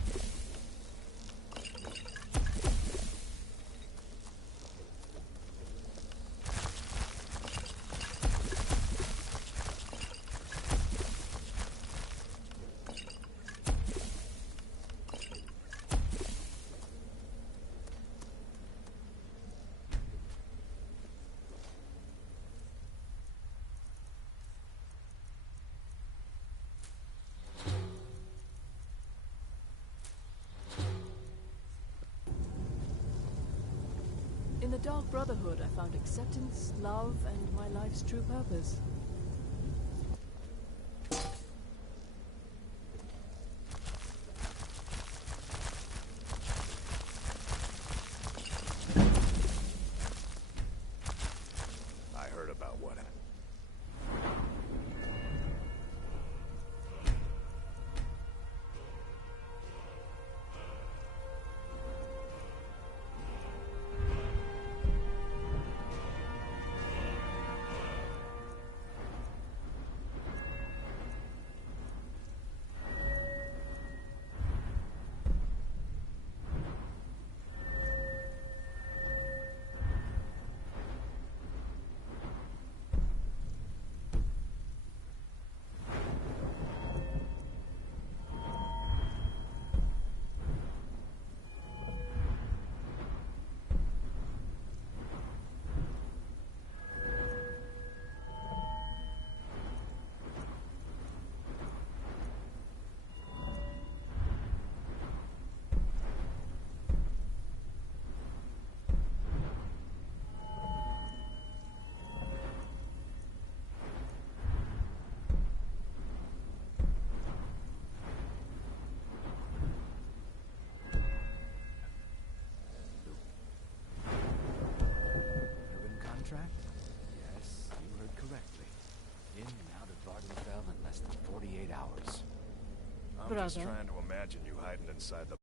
In the Dark Brotherhood, I found acceptance, love, and my life's true purpose. I heard about what happened. Contract? Yes, you heard correctly. In and out of Vardenfell in less than 48 hours. I'm just trying to imagine you hiding inside the